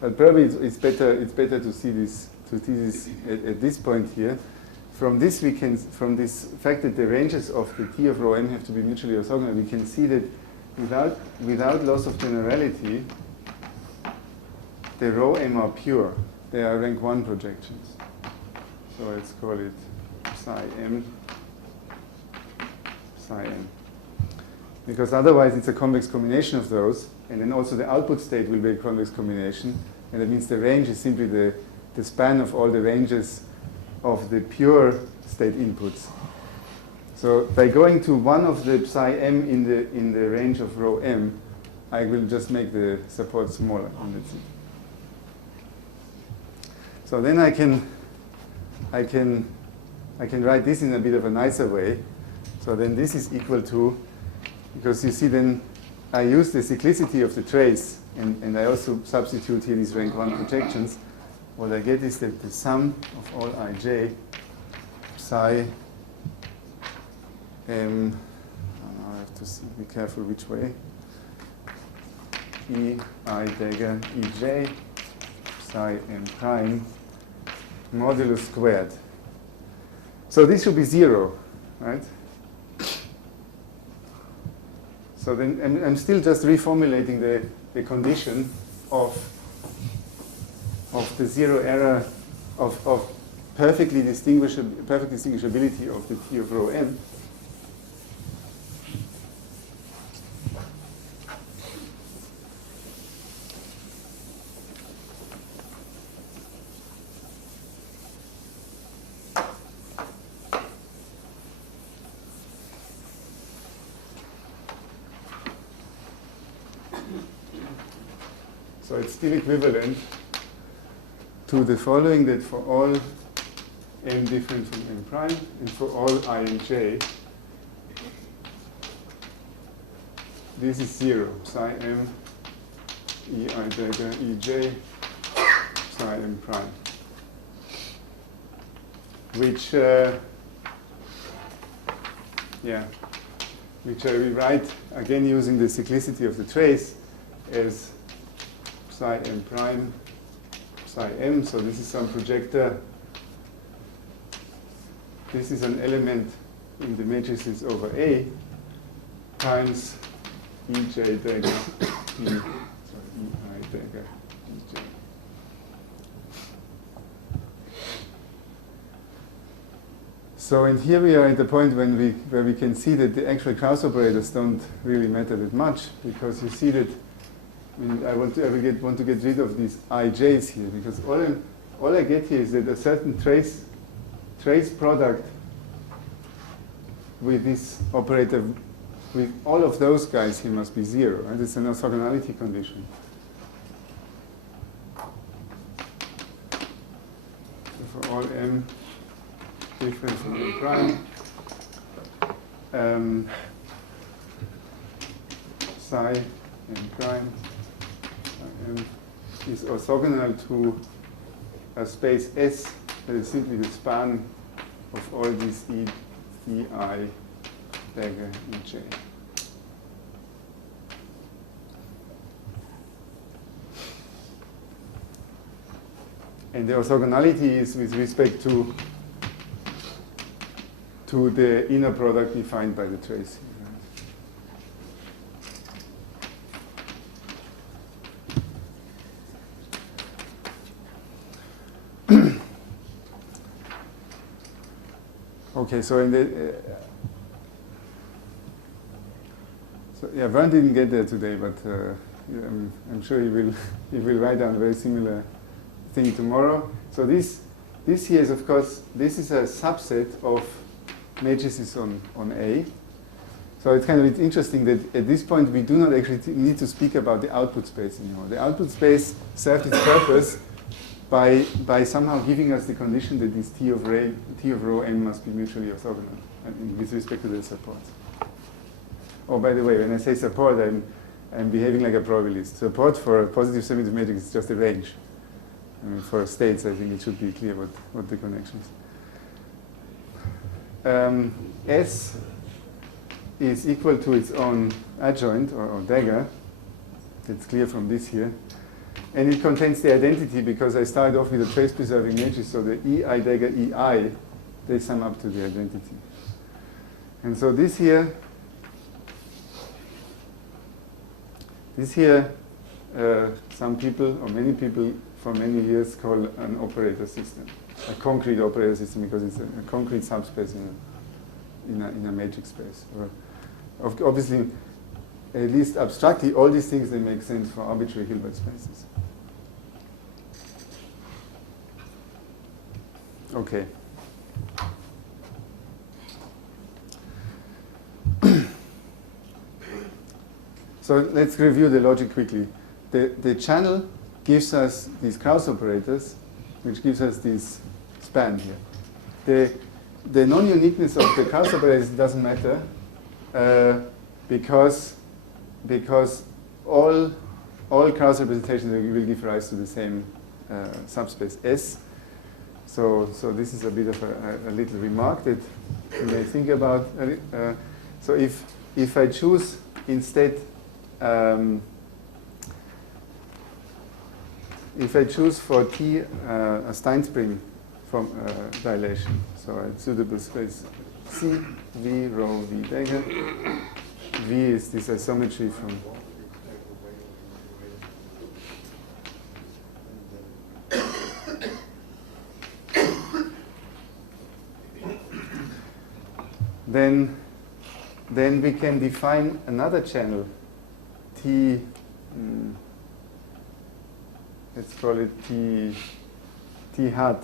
but probably it's better to see this at this point here. From this from this fact that the ranges of the T of rho m have to be mutually orthogonal, we can see that without loss of generality, the rho m are pure. They are rank 1 projections. So let's call it psi m, psi m. Because otherwise it's a convex combination of those, and then also the output state will be a convex combination, and that means the range is simply the span of all the ranges of the pure state inputs. So by going to one of the psi m in the range of rho m, I will just make the support smaller, and that's it. So then I can write this in a bit of a nicer way. So then this is equal to, because you see then I use the cyclicity of the trace, and I also substitute here these rank 1 projections. What I get is that the sum of all ij psi m, now I have to be careful which way, e I dagger ej psi m prime modulus squared. So this should be 0, right? So then I'm still just reformulating the condition of the zero error of perfect distinguishability of the T of rho m. So it's still equivalent to the following, that for all m different from m prime, and for all I and j, this is 0, psi m e I dagger e j psi m prime, which which I rewrite again using the cyclicity of the trace as psi m prime psi m. So this is some projector. This is an element in the matrices over A times ej dagger e I dagger ej. So and here we are at the point where we can see that the actual Krauss operators don't really matter that much, because you see that I want to get rid of these ij's here, because all I get here is that a certain trace product with this operator, with all of those guys here, must be 0, and it's an orthogonality condition. M different from M prime. Psi M prime M is orthogonal to a space S that is simply the span of all these EI dagger EJ. And the orthogonality is with respect to the inner product defined by the trace. Okay, so in the Vern didn't get there today, but I'm sure he will write down a very similar thing tomorrow. So this here is, of course, this is a subset of matrices on A. So it's kind of interesting that at this point we do not actually need to speak about the output space anymore. The output space served its purpose by somehow giving us the condition that this T of rho M must be mutually orthogonal with respect to the supports. Oh, by the way, when I say support, I'm behaving like a probabilist. Support for a positive symmetric matrix is just a range. I mean, for states, I think it should be clear what the connection is. S is equal to its own adjoint or dagger. That's clear from this here. And it contains the identity because I started off with a trace preserving matrix, so the EI dagger EI, they sum up to the identity. And so this here, some people, or many people for many years call an operator system, a concrete operator system, because it's a concrete subspace in a matrix space. Obviously, at least abstractly, all these things, they make sense for arbitrary Hilbert spaces. Okay. So let's review the logic quickly. The channel gives us these Krauss operators, which gives us this span here. The non-uniqueness of the Krauss operators doesn't matter because all Krauss representations will give rise to the same subspace S. So this is a bit of a little remark that you may think about. So if I choose instead, if I choose for T a Stinespring from dilation, so a suitable space C, V, rho, V dagger. V is this isometry from then we can define another channel, T, let's call it T hat,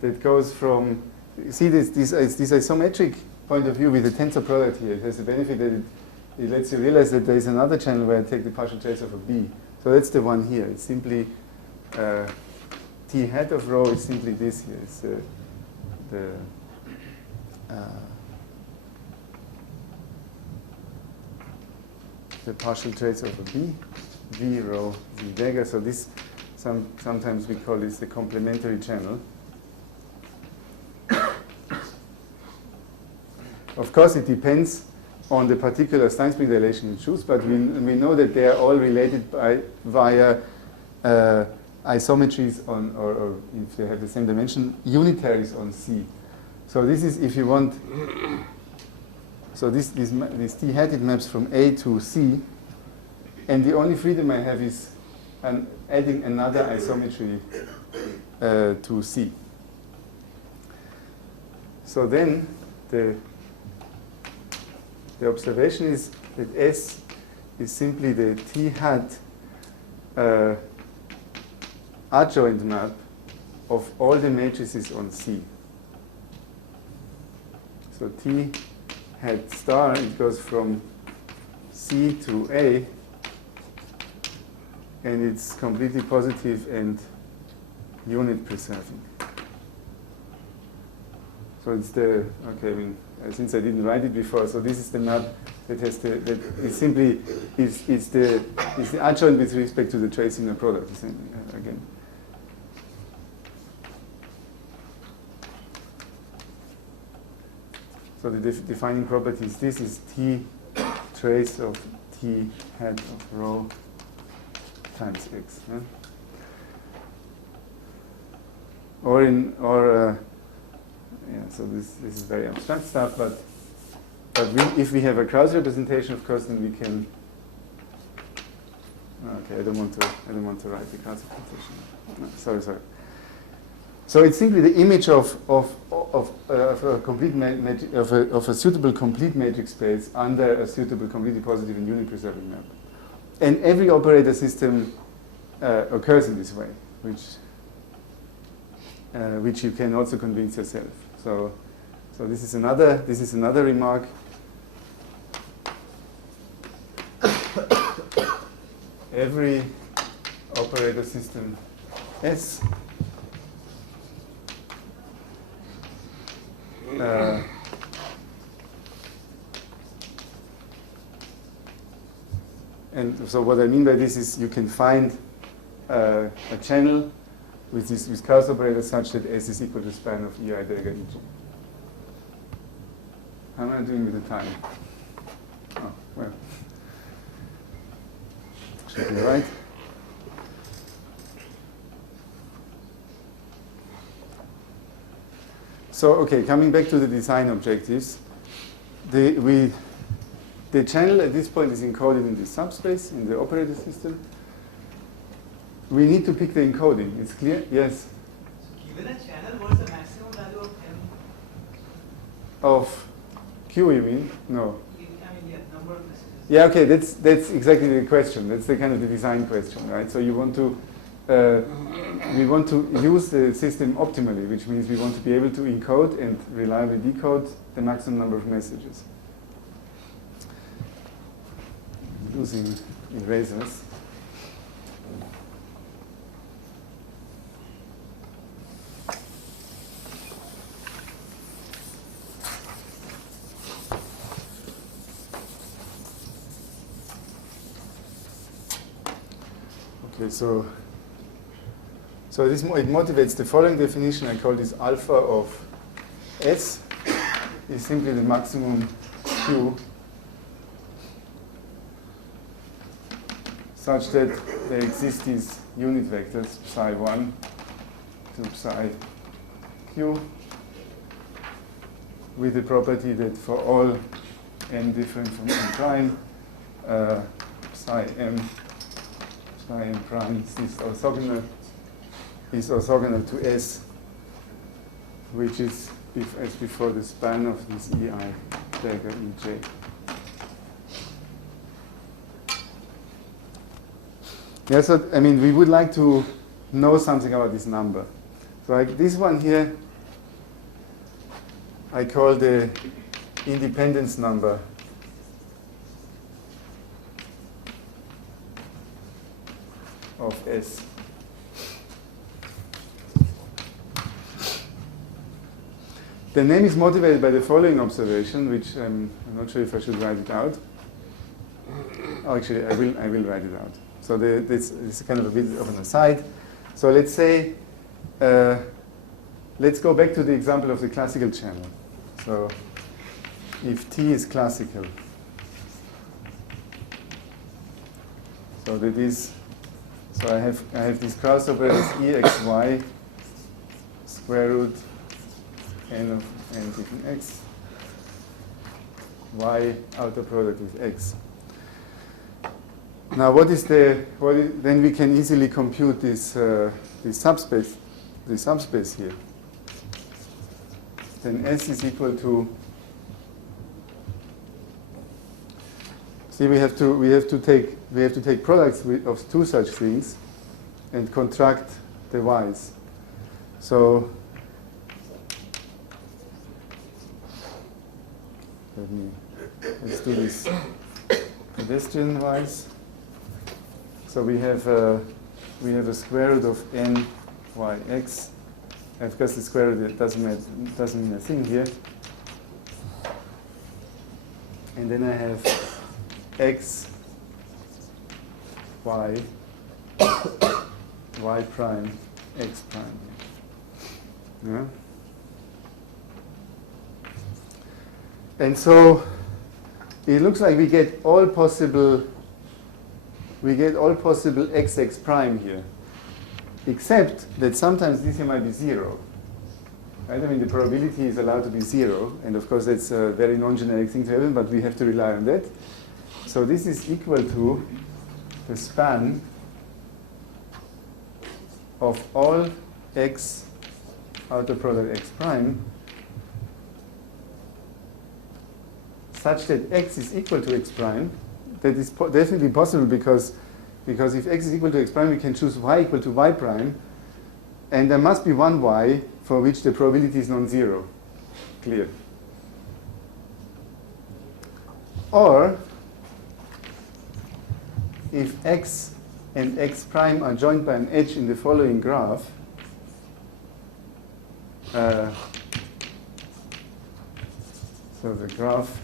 that goes from, see this isometric point of view with the tensor product here. It has the benefit that it lets you realize that there is another channel where I take the partial trace of a B. So that's the one here. It's simply T hat of rho is simply this here. It's the partial trace of a B, V rho, V dagger. So this, sometimes we call this the complementary channel. Of course, it depends on the particular Stinespring dilation you choose, but we know that they are all related via isometries on, or if they have the same dimension, unitaries on C. So this is, if you want, so this T hat, it maps from A to C, and the only freedom I have is adding another isometry to C. So then the observation is that S is simply the T hat adjoint map of all the matrices on C. So T hat star, it goes from C to A, and it's completely positive and unit preserving. So it's the, okay, I mean, since I didn't write it before, so this is the map that has the, that is simply, is the adjoint with respect to the trace inner product, again. So the defining properties, this is T trace of T hat of rho times X. Yeah? Yeah, so this is very abstract stuff, but if we have a Krauss representation, of course, then we can. Okay, I don't want to write the Krauss representation. No, sorry. So it's simply the image of a complete of a suitable complete matrix space under a suitable completely positive and unit preserving map, and every operator system occurs in this way, which you can also convince yourself. So this is another remark. Every operator system S and so what I mean by this is you can find a channel with Krauss operators such that S is equal to the span of EI dagger EG. How am I doing with the time? Oh, well. Should be right. So, okay, coming back to the design objectives, the channel at this point is encoded in the subspace, in the operator system. We need to pick the encoding. It's clear? Yes? Given a channel, what's the maximum value of M? Of Q, you mean? No. Number of messages. Yeah, okay, that's exactly the question. That's the kind of the design question, right? So you want to, we want to use the system optimally, which means we want to be able to encode and reliably decode the maximum number of messages. Using erasers. Okay, so this it motivates the following definition. I call this alpha of S is simply the maximum Q such that there exist these unit vectors psi1 to psi q with the property that for all n different from n prime, psi m prime is orthogonal to S, which is as before the span of this EI dagger EJ. Yeah, so I mean, we would like to know something about this number. So like this one here, I call the independence number of S. The name is motivated by the following observation, which I'm not sure if I should write it out. Oh, actually, I will write it out. So this is kind of a bit of an aside. So let's say, let's go back to the example of the classical channel. So if T is classical, so that is, so I have these Krauss operators EXY square root n of n given x, y outer product with x. Now, then we can easily compute this subspace here. Then S is equal to. See, we have to take products of two such things, and contract the y's. So let's do this pedestrian y's. So we have a square root of n yx Of course, the square root doesn't mean a thing here. And then I have x, y, y prime, x prime. Yeah? And so it looks like we get all possible xx prime here, except that sometimes this here might be 0. Right? I mean, the probability is allowed to be 0, and of course that's a very non-generic thing to happen, but we have to rely on that. So this is equal to the span of all x outer product x prime such that x is equal to x prime. That is definitely possible because if x is equal to x prime, we can choose y equal to y prime, and there must be one y for which the probability is non-zero. Clear. Or if x and x prime are joined by an edge in the following graph, so the graph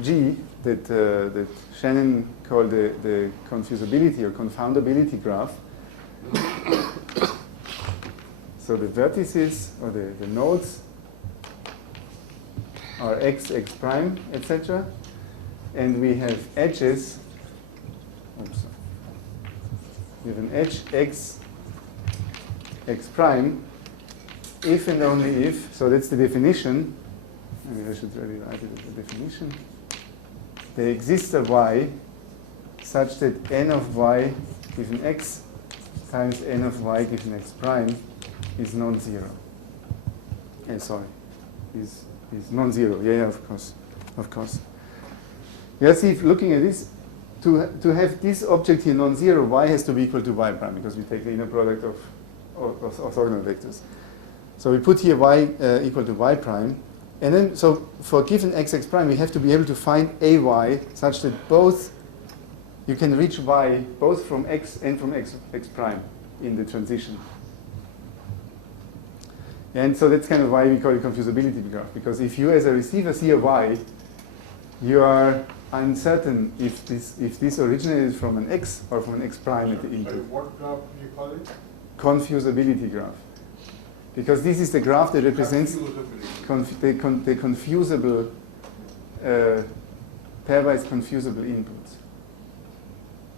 G that Shannon called the confusability or confoundability graph. So the vertices or the nodes are x, x prime, etc. And we have edges. Oops. We have an edge x, x prime, if and only if. So that's the definition. Maybe I should really write it as a definition. There exists a y such that n of y given x times n of y given x prime is non-zero. Sorry, is non-zero. Yeah, of course. Yes, if looking at this, to have this object here non-zero, y has to be equal to y prime because we take the inner product of orthogonal vectors. So we put here y equal to y prime. And then, so for given xx prime, we have to be able to find a y such that both, you can reach y both from x and from x prime in the transition. And so that's kind of why we call it confusability graph, because if you as a receiver see a y, you are uncertain if this originated from an x or from an x prime at the input. What graph do you call it? Confusability graph. Because this is the graph that represents the confusable, pairwise confusable inputs.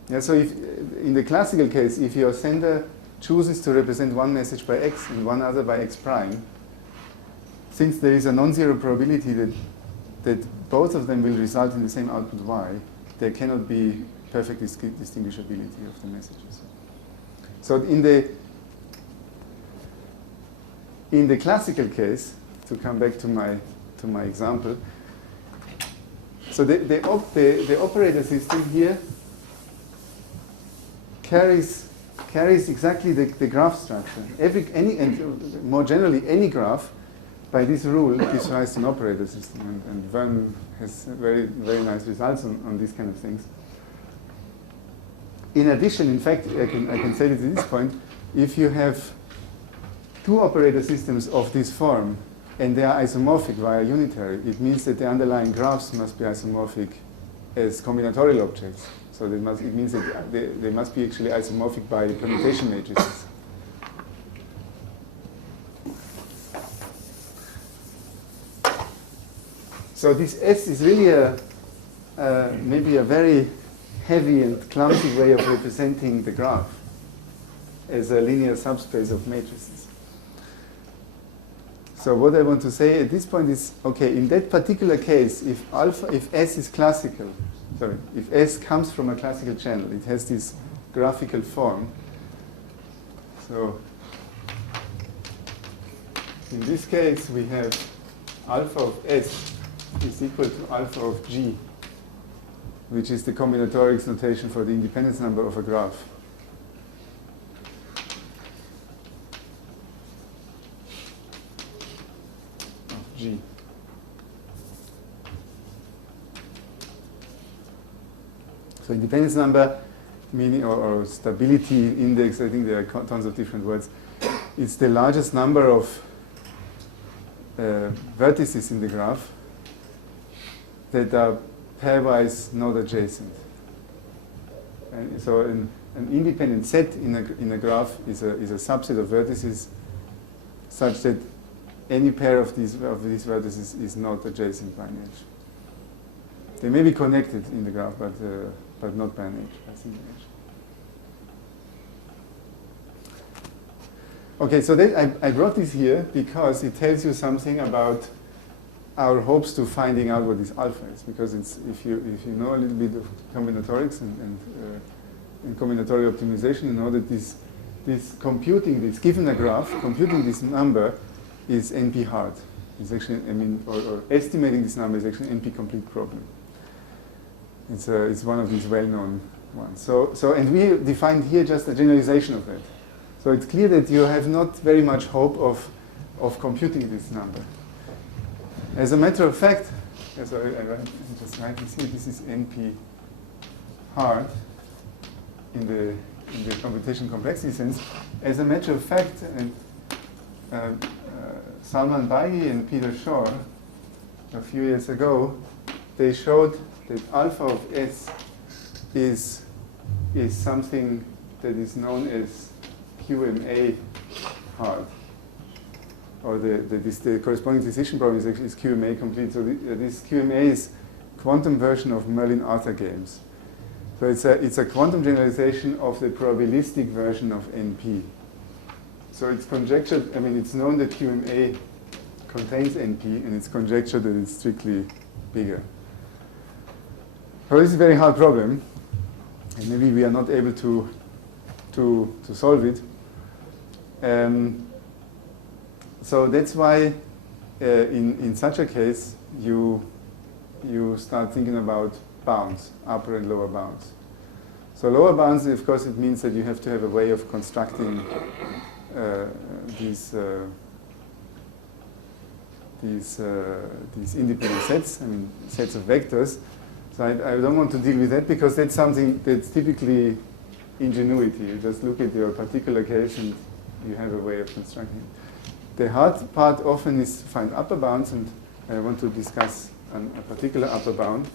Yeah, so if, in the classical case, if your sender chooses to represent one message by x and one other by x prime, since there is a non-zero probability that both of them will result in the same output y, there cannot be perfect distinguishability of the messages. So in the classical case, to come back to my example, so the operator system here carries exactly the graph structure. And more generally, any graph, by this rule, gives rise to an operator system. And Vern has very, very nice results on these kind of things. In addition, in fact, I can say it at this point, if you have two operator systems of this form, and they are isomorphic via unitary, it means that the underlying graphs must be isomorphic as combinatorial objects. So it means that they must be actually isomorphic by permutation matrices. So this S is really maybe a very heavy and clumsy way of representing the graph as a linear subspace of matrices. So what I want to say at this point is, okay, in that particular case, if S is classical, if S comes from a classical channel, it has this graphical form. So in this case, we have alpha of S is equal to alpha of G, which is the combinatorics notation for the independence number of a graph. Of G. So independence number, meaning or stability index, I think there are tons of different words, it's the largest number of vertices in the graph that are pairwise not adjacent. And so an independent set in a graph is a subset of vertices such that any pair of these vertices is not adjacent by an edge. They may be connected in the graph, but not by an edge, by a single edge. Okay, so I brought this here because it tells you something about our hopes to finding out what this alpha is. Because if you know a little bit of combinatorics and combinatorial optimization, you know that this computing this, given a graph, computing this number is NP hard. It's actually, or estimating this number is actually an NP complete problem. It's one of these well-known ones. And we defined here just a generalization of that. So it's clear that you have not very much hope of computing this number. As a matter of fact, so I just write this here. This is NP hard in the computation complexity sense. As a matter of fact, and Salman Bayi and Peter Shor, a few years ago, they showed that alpha of S is something that is known as QMA hard, or the corresponding decision problem is QMA complete. So this QMA is quantum version of Merlin-Arthur games. So it's a quantum generalization of the probabilistic version of NP. So it's conjectured, it's known that QMA contains NP, and it's conjectured that it's strictly bigger. So this is a very hard problem, and maybe we are not able to solve it. So that's why in such a case you start thinking about bounds, upper and lower bounds. So lower bounds, of course, it means that you have to have a way of constructing these independent sets, sets of vectors. So I don't want to deal with that because that's something that's typically ingenuity. You just look at your particular case and you have a way of constructing it. The hard part often is to find upper bounds, and I want to discuss a particular upper bound.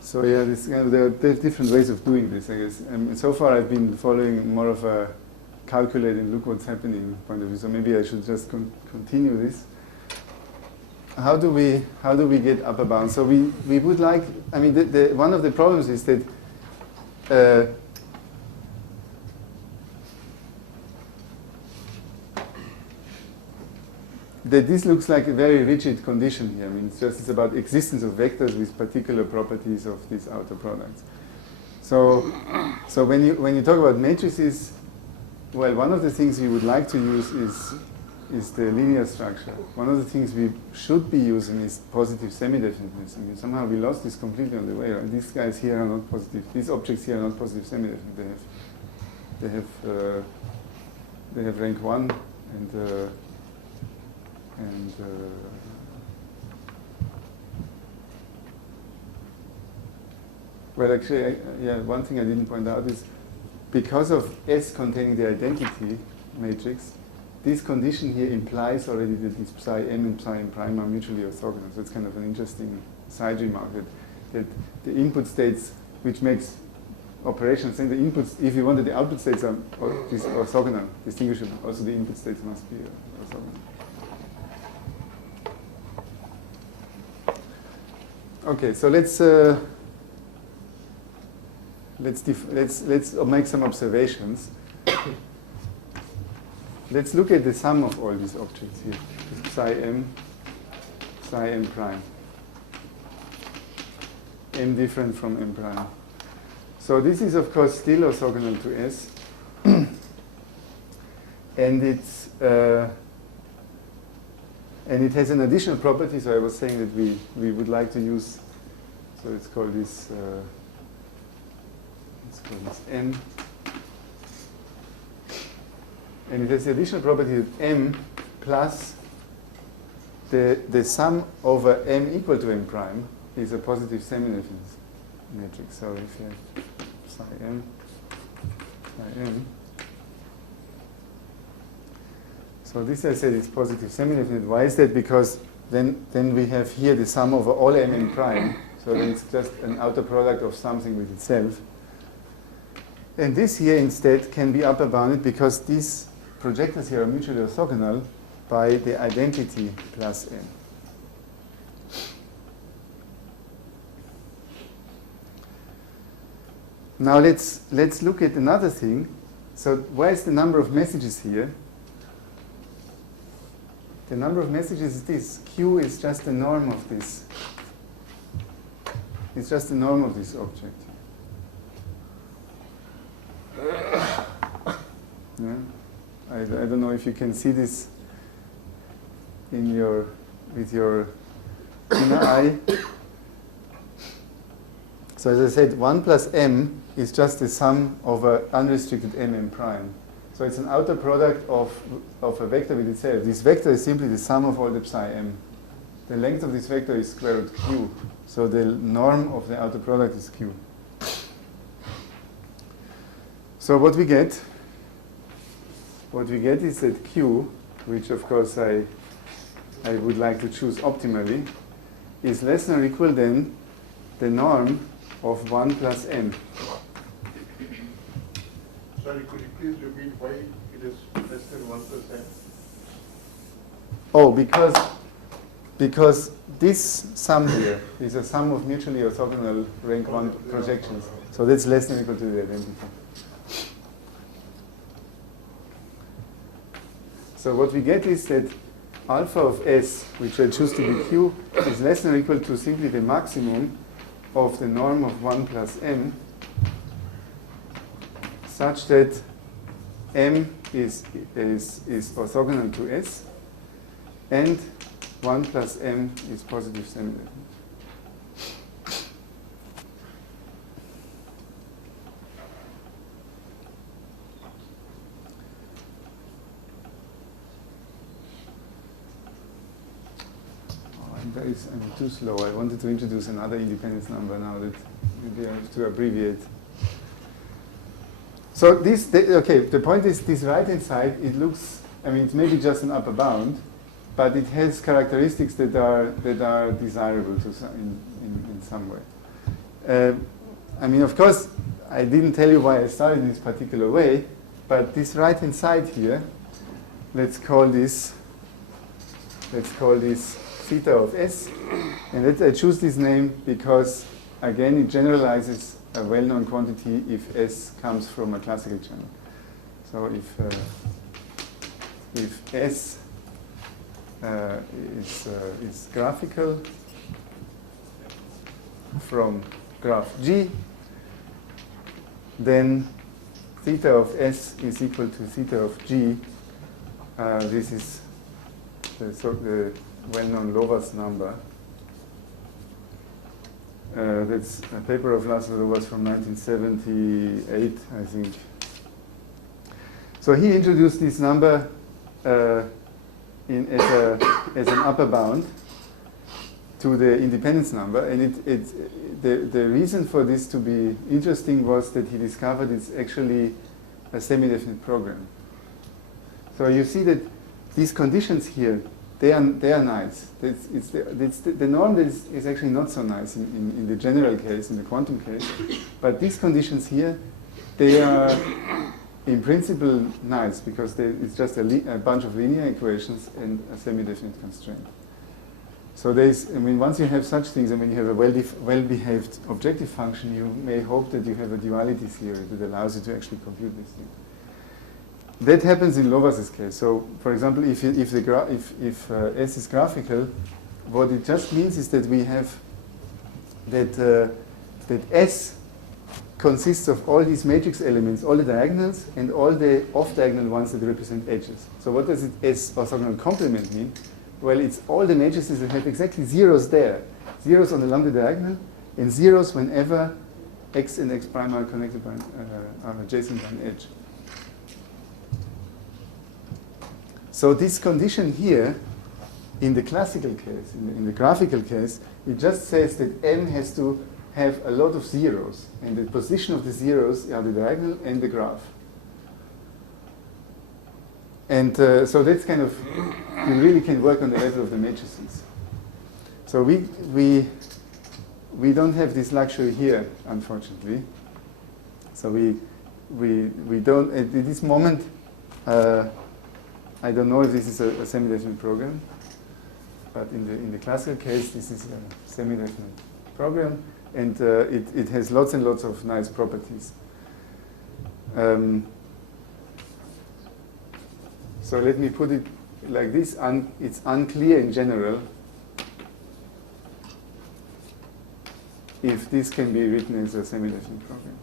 So yeah, there are different ways of doing this, I guess. So far I've been following more of a calculate and look what's happening point of view. So maybe I should just continue this. How do we get upper bounds? So we would like, one of the problems is that that this looks like a very rigid condition here. It's about existence of vectors with particular properties of these outer products. So when you talk about matrices, well, one of the things we would like to use is the linear structure. One of the things we should be using is positive semi-definiteness. Somehow we lost this completely on the way. Right? These guys here are not positive. These objects here are not positive semi-definite. They have rank 1 well, actually, one thing I didn't point out is because of S containing the identity matrix, this condition here implies already that these psi m and psi m prime are mutually orthogonal. So it's kind of an interesting side remark that the input states, which makes operations, saying the inputs, if you wanted the output states are orthogonal, distinguishable, also the input states must be orthogonal. Okay, so let's make some observations. Let's look at the sum of all these objects here. Psi m prime. M different from m prime. So this is of course still orthogonal to S, and it has an additional property. So I was saying that we would like to use So let's call this M. And it has the additional property that M plus the sum over M equal to M prime is a positive semi-definite matrix. So if you have psi M, so this I said is positive semi-definite. Why is that? Because then we have here the sum over all M n prime. So then it's just an outer product of something with itself. And this here instead can be upper bounded because these projectors here are mutually orthogonal by the identity plus n. Now let's look at another thing. So why is the number of messages here? The number of messages is this. Q is just the norm of this. It's just the norm of this object. Yeah? I don't know if you can see this in with your inner eye. So as I said, 1 plus m is just the sum of an unrestricted m prime. So it's an outer product of a vector with itself. This vector is simply the sum of all the psi m. The length of this vector is square root q. So the norm of the outer product is q. So what we get is that q, which of course I would like to choose optimally, is less than or equal than the norm of 1 plus m. Sorry, could you please repeat why it is less than 1%? Oh, because this sum here is a sum of mutually orthogonal rank 1 projections. So that's less than or equal to the identity. So what we get is that alpha of s, which I choose to be q, is less than or equal to simply the maximum of the norm of 1 plus m, such that m is orthogonal to s, and 1 plus m is positive semi-definite. I'm too slow. I wanted to introduce another independence number now that maybe I have to abbreviate. So the point is this right-hand side, it looks, I mean, it's maybe just an upper bound, but it has characteristics that are desirable in some way. I mean, of course, I didn't tell you why I started in this particular way, but this right-hand side here, let's call this theta of s, and I choose this name because, again, it generalizes a well-known quantity if s comes from a classical channel. So if s is graphical from graph G, then theta of s is equal to theta of G. This is the well-known Lovász number. That's a paper of László Lovász from 1978, I think. So he introduced this number as an upper bound to the independence number, and the reason for this to be interesting was that he discovered it's actually a semi-definite program. So you see that these conditions here, they are nice. The norm that is actually not so nice in the general case, in the quantum case, but these conditions here, they are in principle nice because it's just a bunch of linear equations and a semi-definite constraint. So once you have such things, and when you have a well-behaved objective function, you may hope that you have a duality theory that allows you to actually compute this thing. That happens in Lovász's case. So, for example, if S is graphical, what it just means is that we have that S consists of all these matrix elements, all the diagonals, and all the off-diagonal ones that represent edges. So what does S orthogonal complement mean? Well, it's all the matrices that have exactly zeros there. Zeros on the lambda diagonal, and zeros whenever x and x prime are connected by are adjacent by an edge. So this condition here, in the classical case, in the graphical case, it just says that M has to have a lot of zeros, and the position of the zeros are the diagonal and the graph. And so that's kind of, you really can work on the level of the matrices. So we don't have this luxury here, unfortunately. So we don't, at this moment, I don't know if this is a semi-definite program, but in the classical case, this is a semi-definite program, and it has lots and lots of nice properties. So let me put it like this. It's unclear in general if this can be written as a semi-definite program.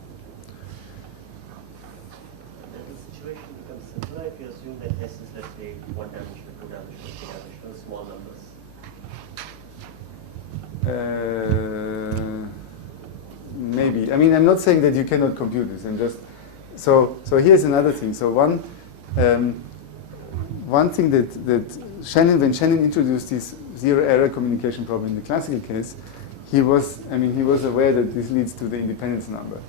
Then the situation becomes simpler if you assume that S is, let's say, 1-dimensional, 2-dimensional, 3-dimensional, small numbers. Maybe. I mean, I'm not saying that you cannot compute this. I'm just so here's another thing. So one thing that Shannon, when Shannon introduced this zero-error communication problem in the classical case, he was aware that this leads to the independence number.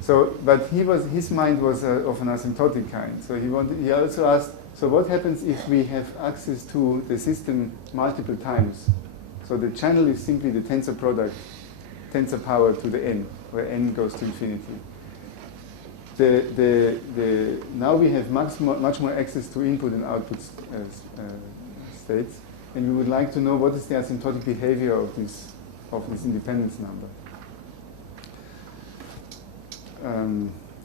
So, but his mind was of an asymptotic kind. So he also asked, so what happens if we have access to the system multiple times? So the channel is simply the tensor product, tensor power to the n, where n goes to infinity. Now we have much more access to input and output states, and we would like to know what is the asymptotic behavior of this independence number.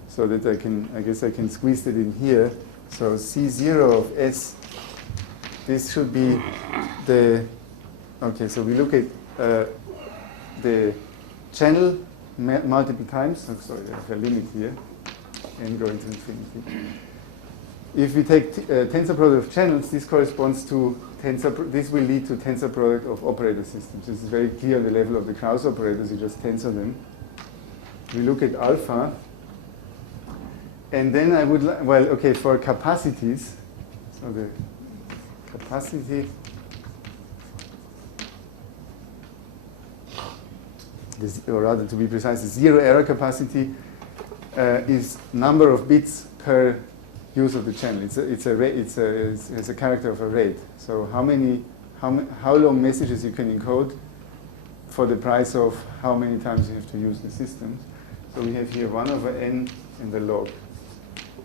So that I guess I can squeeze that in here. So C0 of S, this should be the, okay, so we look at the channel multiple times. Oh, sorry, I have a limit here, n going to infinity. If we take tensor product of channels, this corresponds to this will lead to tensor product of operator systems. This is very clear on the level of the Krauss operators, you just tensor them. We look at alpha, and then I would, well, okay, for capacities, so the capacity, or rather to be precise, the zero-error capacity is number of bits per use of the channel. It has a character of a rate. So how long messages you can encode for the price of how many times you have to use the system. So we have here 1/n and the log.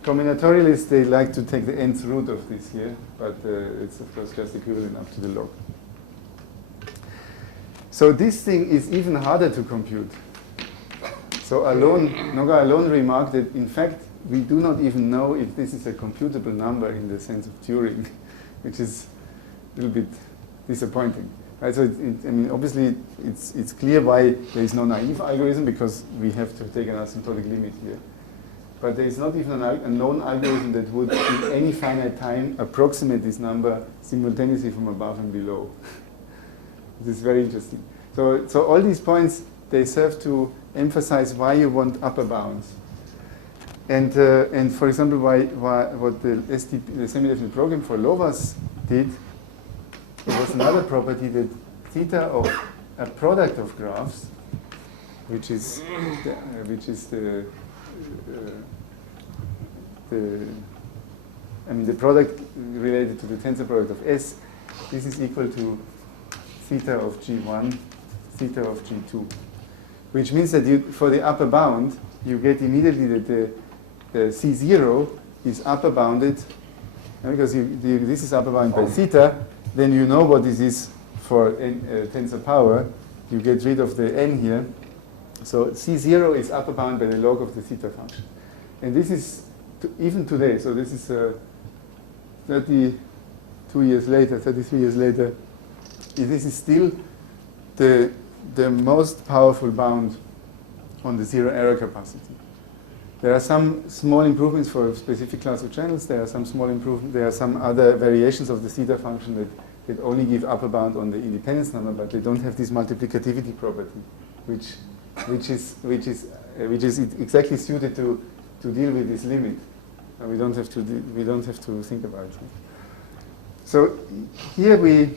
Combinatorialists, they like to take the nth root of this here, but it's of course just equivalent up to the log. So this thing is even harder to compute. So Noga alone remarked that in fact we do not even know if this is a computable number in the sense of Turing, which is a little bit disappointing. Right? So I mean, obviously it's clear why there is no naive algorithm, because we have to take an asymptotic limit here. But there is not even a known algorithm that would, in any finite time, approximate this number simultaneously from above and below. This is very interesting. So all these points, they serve to emphasize why you want upper bounds. And for example, what the semi-definite program for Lovaas did, there was another property that theta of a product of graphs, which is the product related to the tensor product of S, this is equal to theta of G1, theta of G2, which means that for the upper bound, you get immediately that the C0 is upper bounded, and because this is upper bounded by theta, then you know what this is for tensor power. You get rid of the n here. So C0 is upper bound by the log of the theta function. And this is, even today, so this is 33 years later, this is still the most powerful bound on the zero-error capacity. There are some small improvements for a specific class of channels. There are some small improvements. There are some other variations of the theta function that only give upper bound on the independence number, but they don't have this multiplicativity property. which is exactly suited to deal with this limit. We don't have to think about it. So here we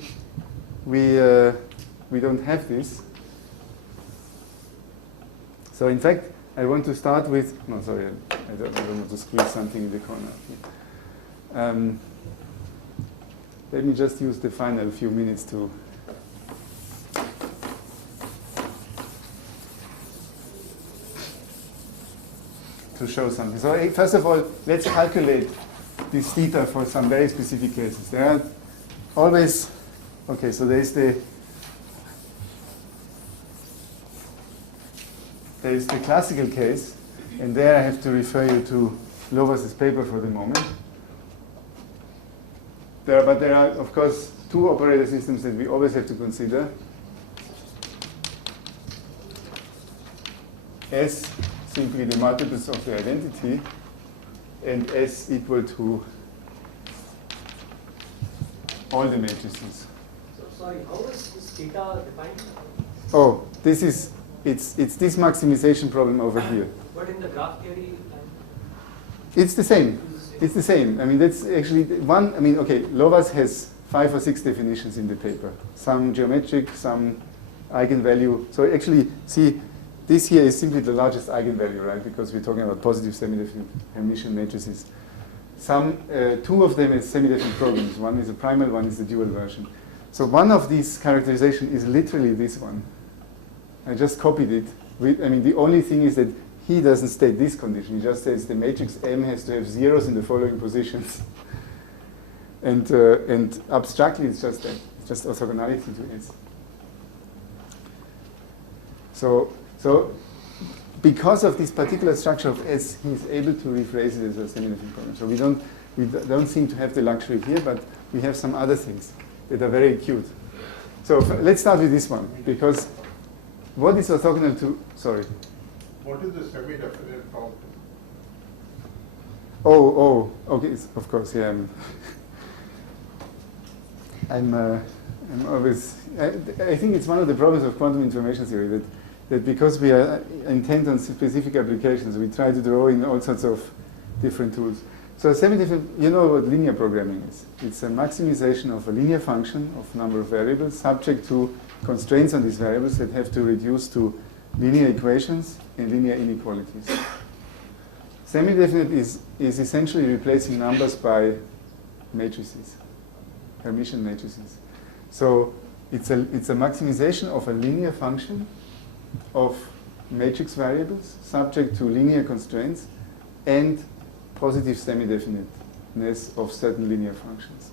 don't have this. So in fact, I want to start with, no, sorry, I don't want to squeeze something in the corner. Let me just use the final few minutes to show something. So first of all, let's calculate this theta for some very specific cases. There are always, okay, so there is the classical case, and there I have to refer you to Lovaas's paper for the moment. But there are, of course, two operator systems that we always have to consider. S simply the multiples of the identity, and S equal to all the matrices. So sorry, how is this theta defined? Oh, it's this maximization problem over here. But in the graph theory, It's the same. It's the same. I mean, that's actually one. I mean, okay, Lovaas has 5 or 6 definitions in the paper. Some geometric, some eigenvalue. So actually, see, this here is simply the largest eigenvalue, right? Because we're talking about positive semi-definite Hermitian matrices. Two of them is semi-definite programs. One is a primal, one is the dual version. So one of these characterizations is literally this one. I just copied it. The only thing is that he doesn't state this condition. He just says the matrix M has to have zeros in the following positions. And abstractly, it's just that. It's just orthogonality to S. So because of this particular structure of S, he's able to rephrase it as a semi-definite program. So we don't seem to have the luxury here, but we have some other things that are very acute. So let's start with this one, because what is orthogonal to, sorry. What is the semi-definite problem? Oh, okay, of course, yeah. I'm always, I think it's one of the problems of quantum information theory that because we are intent on specific applications, we try to draw in all sorts of different tools. So semi-definite, you know what linear programming is. It's a maximization of a linear function of number of variables subject to constraints on these variables that have to reduce to linear equations and linear inequalities. Semi-definite is essentially replacing numbers by matrices, Hermitian matrices. So it's a maximization of a linear function of matrix variables subject to linear constraints and positive semi-definiteness of certain linear functions.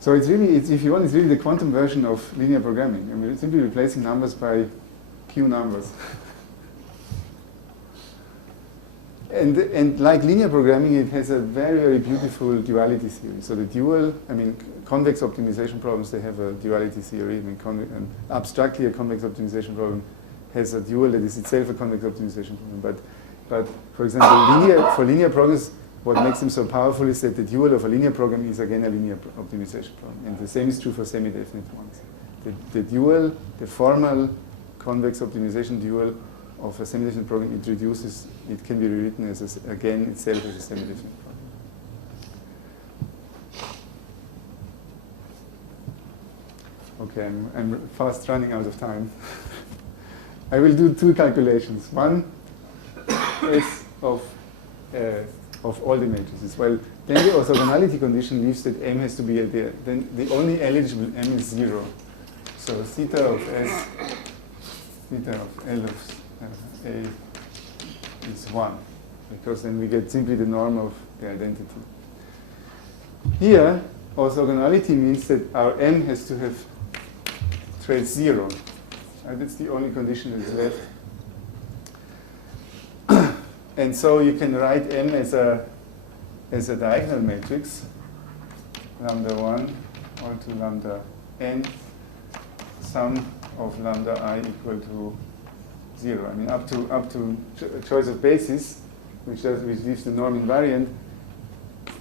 So it's really, if you want, it's really the quantum version of linear programming. I mean, it's simply replacing numbers by Q numbers. And like linear programming, it has a very, very beautiful duality theory. So the dual, convex optimization problems, they have a duality theory. And abstractly, a convex optimization problem has a dual that is itself a convex optimization problem. But for example, for linear programs, what makes them so powerful is that the dual of a linear program is again a linear optimization problem. And the same is true for semi-definite ones. The dual, the formal convex optimization dual of a semi-definite program, it can be rewritten as, again, itself as a semi-definite problem. Okay, I'm fast running out of time. I will do 2 calculations. One is of all the matrices. Well, then the orthogonality condition leaves that M has to be there. Then the only eligible M is 0. So theta of S, theta of L of A is 1, because then we get simply the norm of the identity. Here, orthogonality means that our M has to have trace 0. And that's the only condition that's left. And so you can write M as a diagonal matrix, lambda 1 all to lambda n, sum of lambda I equal to 0. I mean, up to choice of basis, which leaves the norm invariant,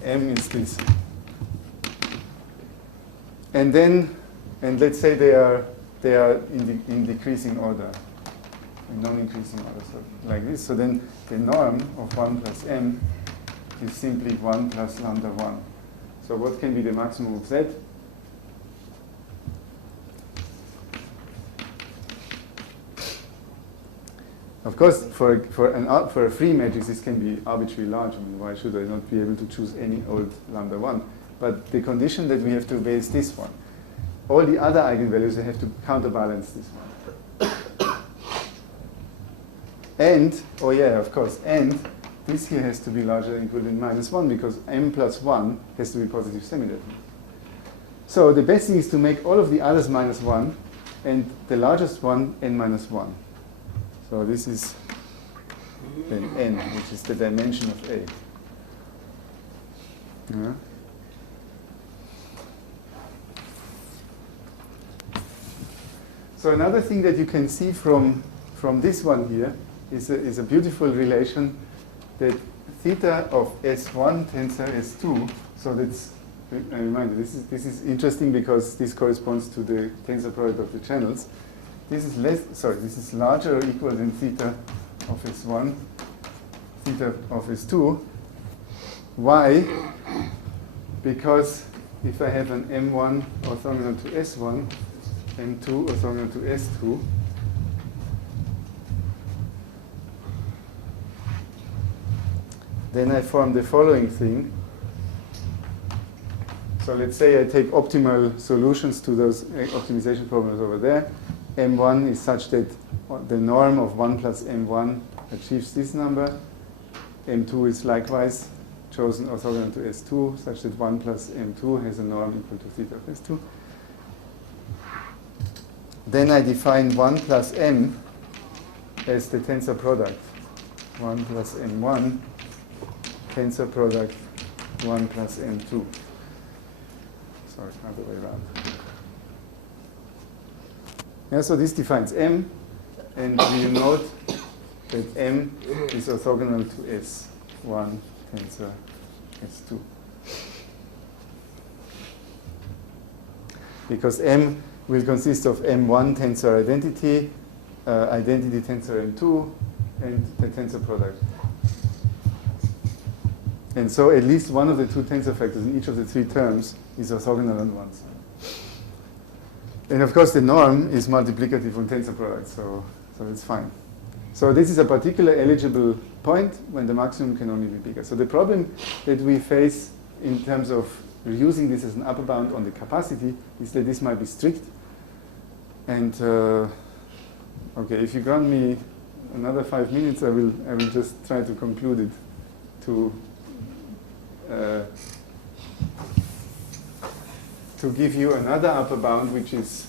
M is this. And let's say they they are in decreasing order, in non-increasing order, so like this. So then the norm of 1 plus m is simply 1 plus lambda 1. So what can be the maximum of z? Of course, for a free matrix, this can be arbitrarily large. I mean, why should I not be able to choose any old lambda 1? But the condition that we have to obey is this one. All the other eigenvalues, they have to counterbalance this one. And, oh yeah, of course, and this here has to be larger than or equal than -1 because m plus 1 has to be positive semi-definite. So the best thing is to make all of the others -1 and the largest one n minus 1. So this is then n, which is the dimension of A. Yeah. So another thing that you can see from this one here is a beautiful relation that theta of S1 tensor S2, so that's, I remind you, this is interesting because this corresponds to the tensor product of the channels. This is larger or equal than theta of S1, theta of S2. Why? Because if I have an M1 orthogonal to S1, M2 orthogonal to S2, then I form the following thing. So let's say I take optimal solutions to those optimization problems over there. M1 is such that the norm of 1 plus M1 achieves this number. M2 is likewise chosen orthogonal to S2, such that 1 plus M2 has a norm equal to theta of S2. Then I define 1 plus M as the tensor product. 1 plus M1, tensor product 1 plus M2. Sorry, other way around. Yeah, so this defines M, and we note that M is orthogonal to S1 tensor S2. Because M will consist of M1 tensor identity, identity tensor M2, and the tensor product. And so at least one of the two tensor factors in each of the three terms is orthogonal on one side. And of course the norm is multiplicative on tensor product, so it's fine. So this is a particular eligible point when the maximum can only be bigger. So the problem that we face in terms of using this as an upper bound on the capacity is that this might be strict. And okay, if you grant me another 5 minutes, I will just try to conclude it to give you another upper bound which is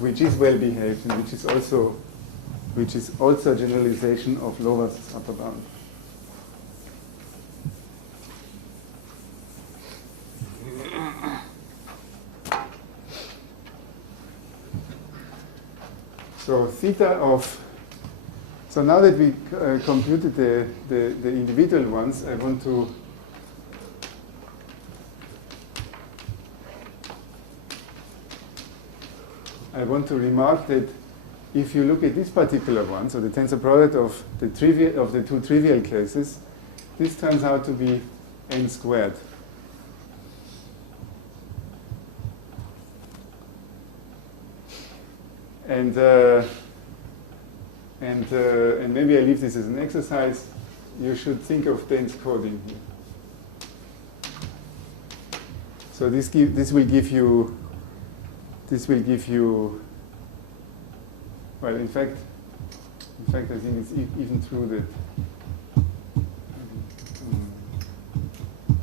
well behaved and which is also a generalization of Lover's upper bound. So theta of, so now that we computed the individual ones, I want to remark that if you look at this particular one, so the tensor product of the two trivial cases, this turns out to be n squared. And maybe I leave this as an exercise. You should think of dense coding here. So this will give you. Well, in fact, I think it's even true that.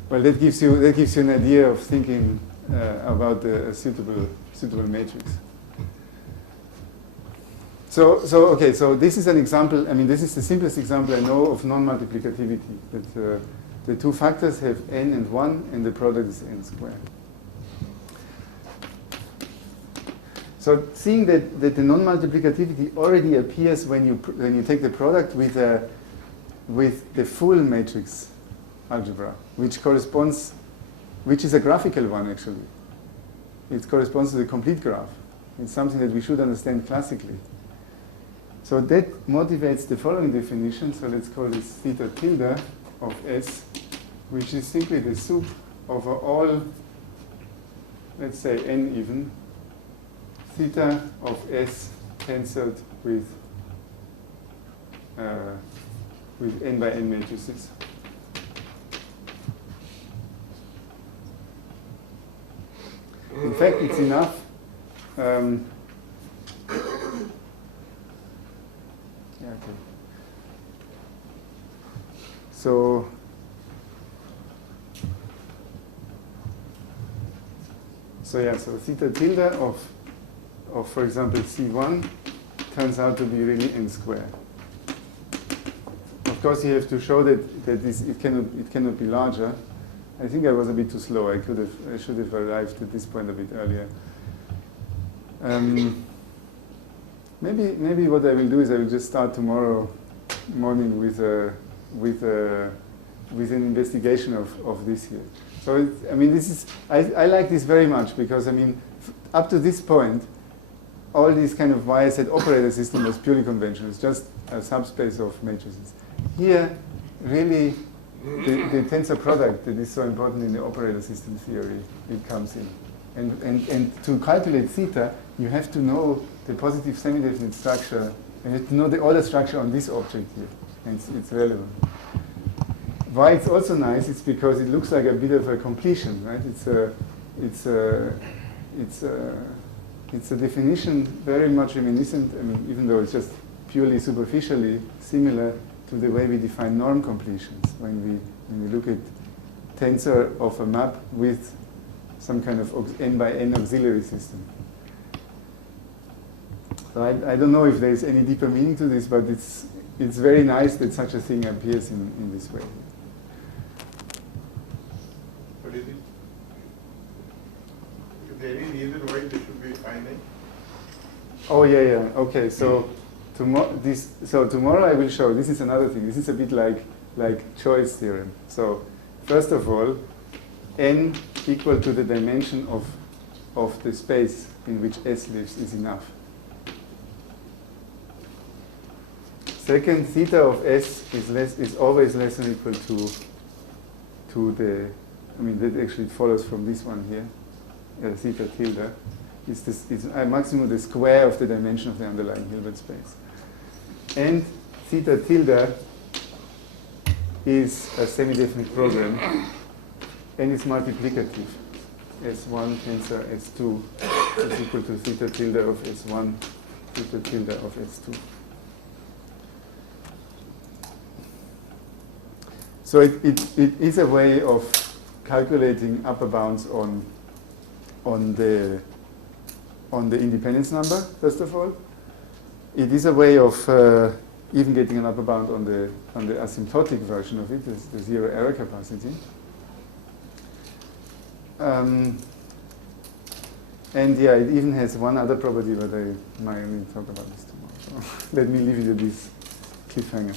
Well, that gives you an idea of thinking about a suitable matrix. So this is an example. I mean, this is the simplest example I know of non-multiplicativity. That the two factors have n and 1, and the product is n squared. So seeing that the non-multiplicativity already appears when you take the product with the full matrix algebra, which is a graphical one actually. It corresponds to the complete graph. It's something that we should understand classically. So that motivates the following definition. So let's call this theta tilde of S, which is simply the sup over all, let's say n even, theta of S tensored with n by n matrices. In fact, it's enough. Yeah, okay. So theta tilde of for example C1 turns out to be really n squared. Of course, you have to show that it cannot be larger. I think I was a bit too slow. I should have arrived at this point a bit earlier. Maybe what I will do is I will just start tomorrow morning with an investigation of this here. So I like this very much because up to this point, all these kind of wire-set operator system was purely conventional. It's just a subspace of matrices. Here, really, the tensor product that is so important in the operator system theory, it comes in. And to calculate theta, you have to know the positive semi-definite structure, and you have to know the order structure on this object here, and it's relevant. Why it's also nice, it's because it looks like a bit of a completion, right? It's a definition very much reminiscent, even though it's just purely superficially similar to the way we define norm completions when we look at tensor of a map with some kind of n by n auxiliary system. So I don't know if there's any deeper meaning to this, but it's very nice that such a thing appears in this way. What do you think? If they're in either way, they should be finite. Oh yeah. Okay, so tomorrow I will show. This is another thing. This is a bit like Choi's theorem. So first of all, n equal to the dimension of the space in which S lives is enough. Second, theta of S is always less than equal to the. That actually follows from this one here. Theta tilde. It's maximum the square of the dimension of the underlying Hilbert space. And theta tilde is a semi-definite program, and it's multiplicative. S1 tensor S2 is equal to theta tilde of S1, theta tilde of S2. So it is a way of calculating upper bounds on the independence number, first of all. It is a way of even getting an upper bound on the asymptotic version of it, the zero error capacity. And yeah, it even has one other property, but I might only talk about this tomorrow. So let me leave it at this cliffhanger.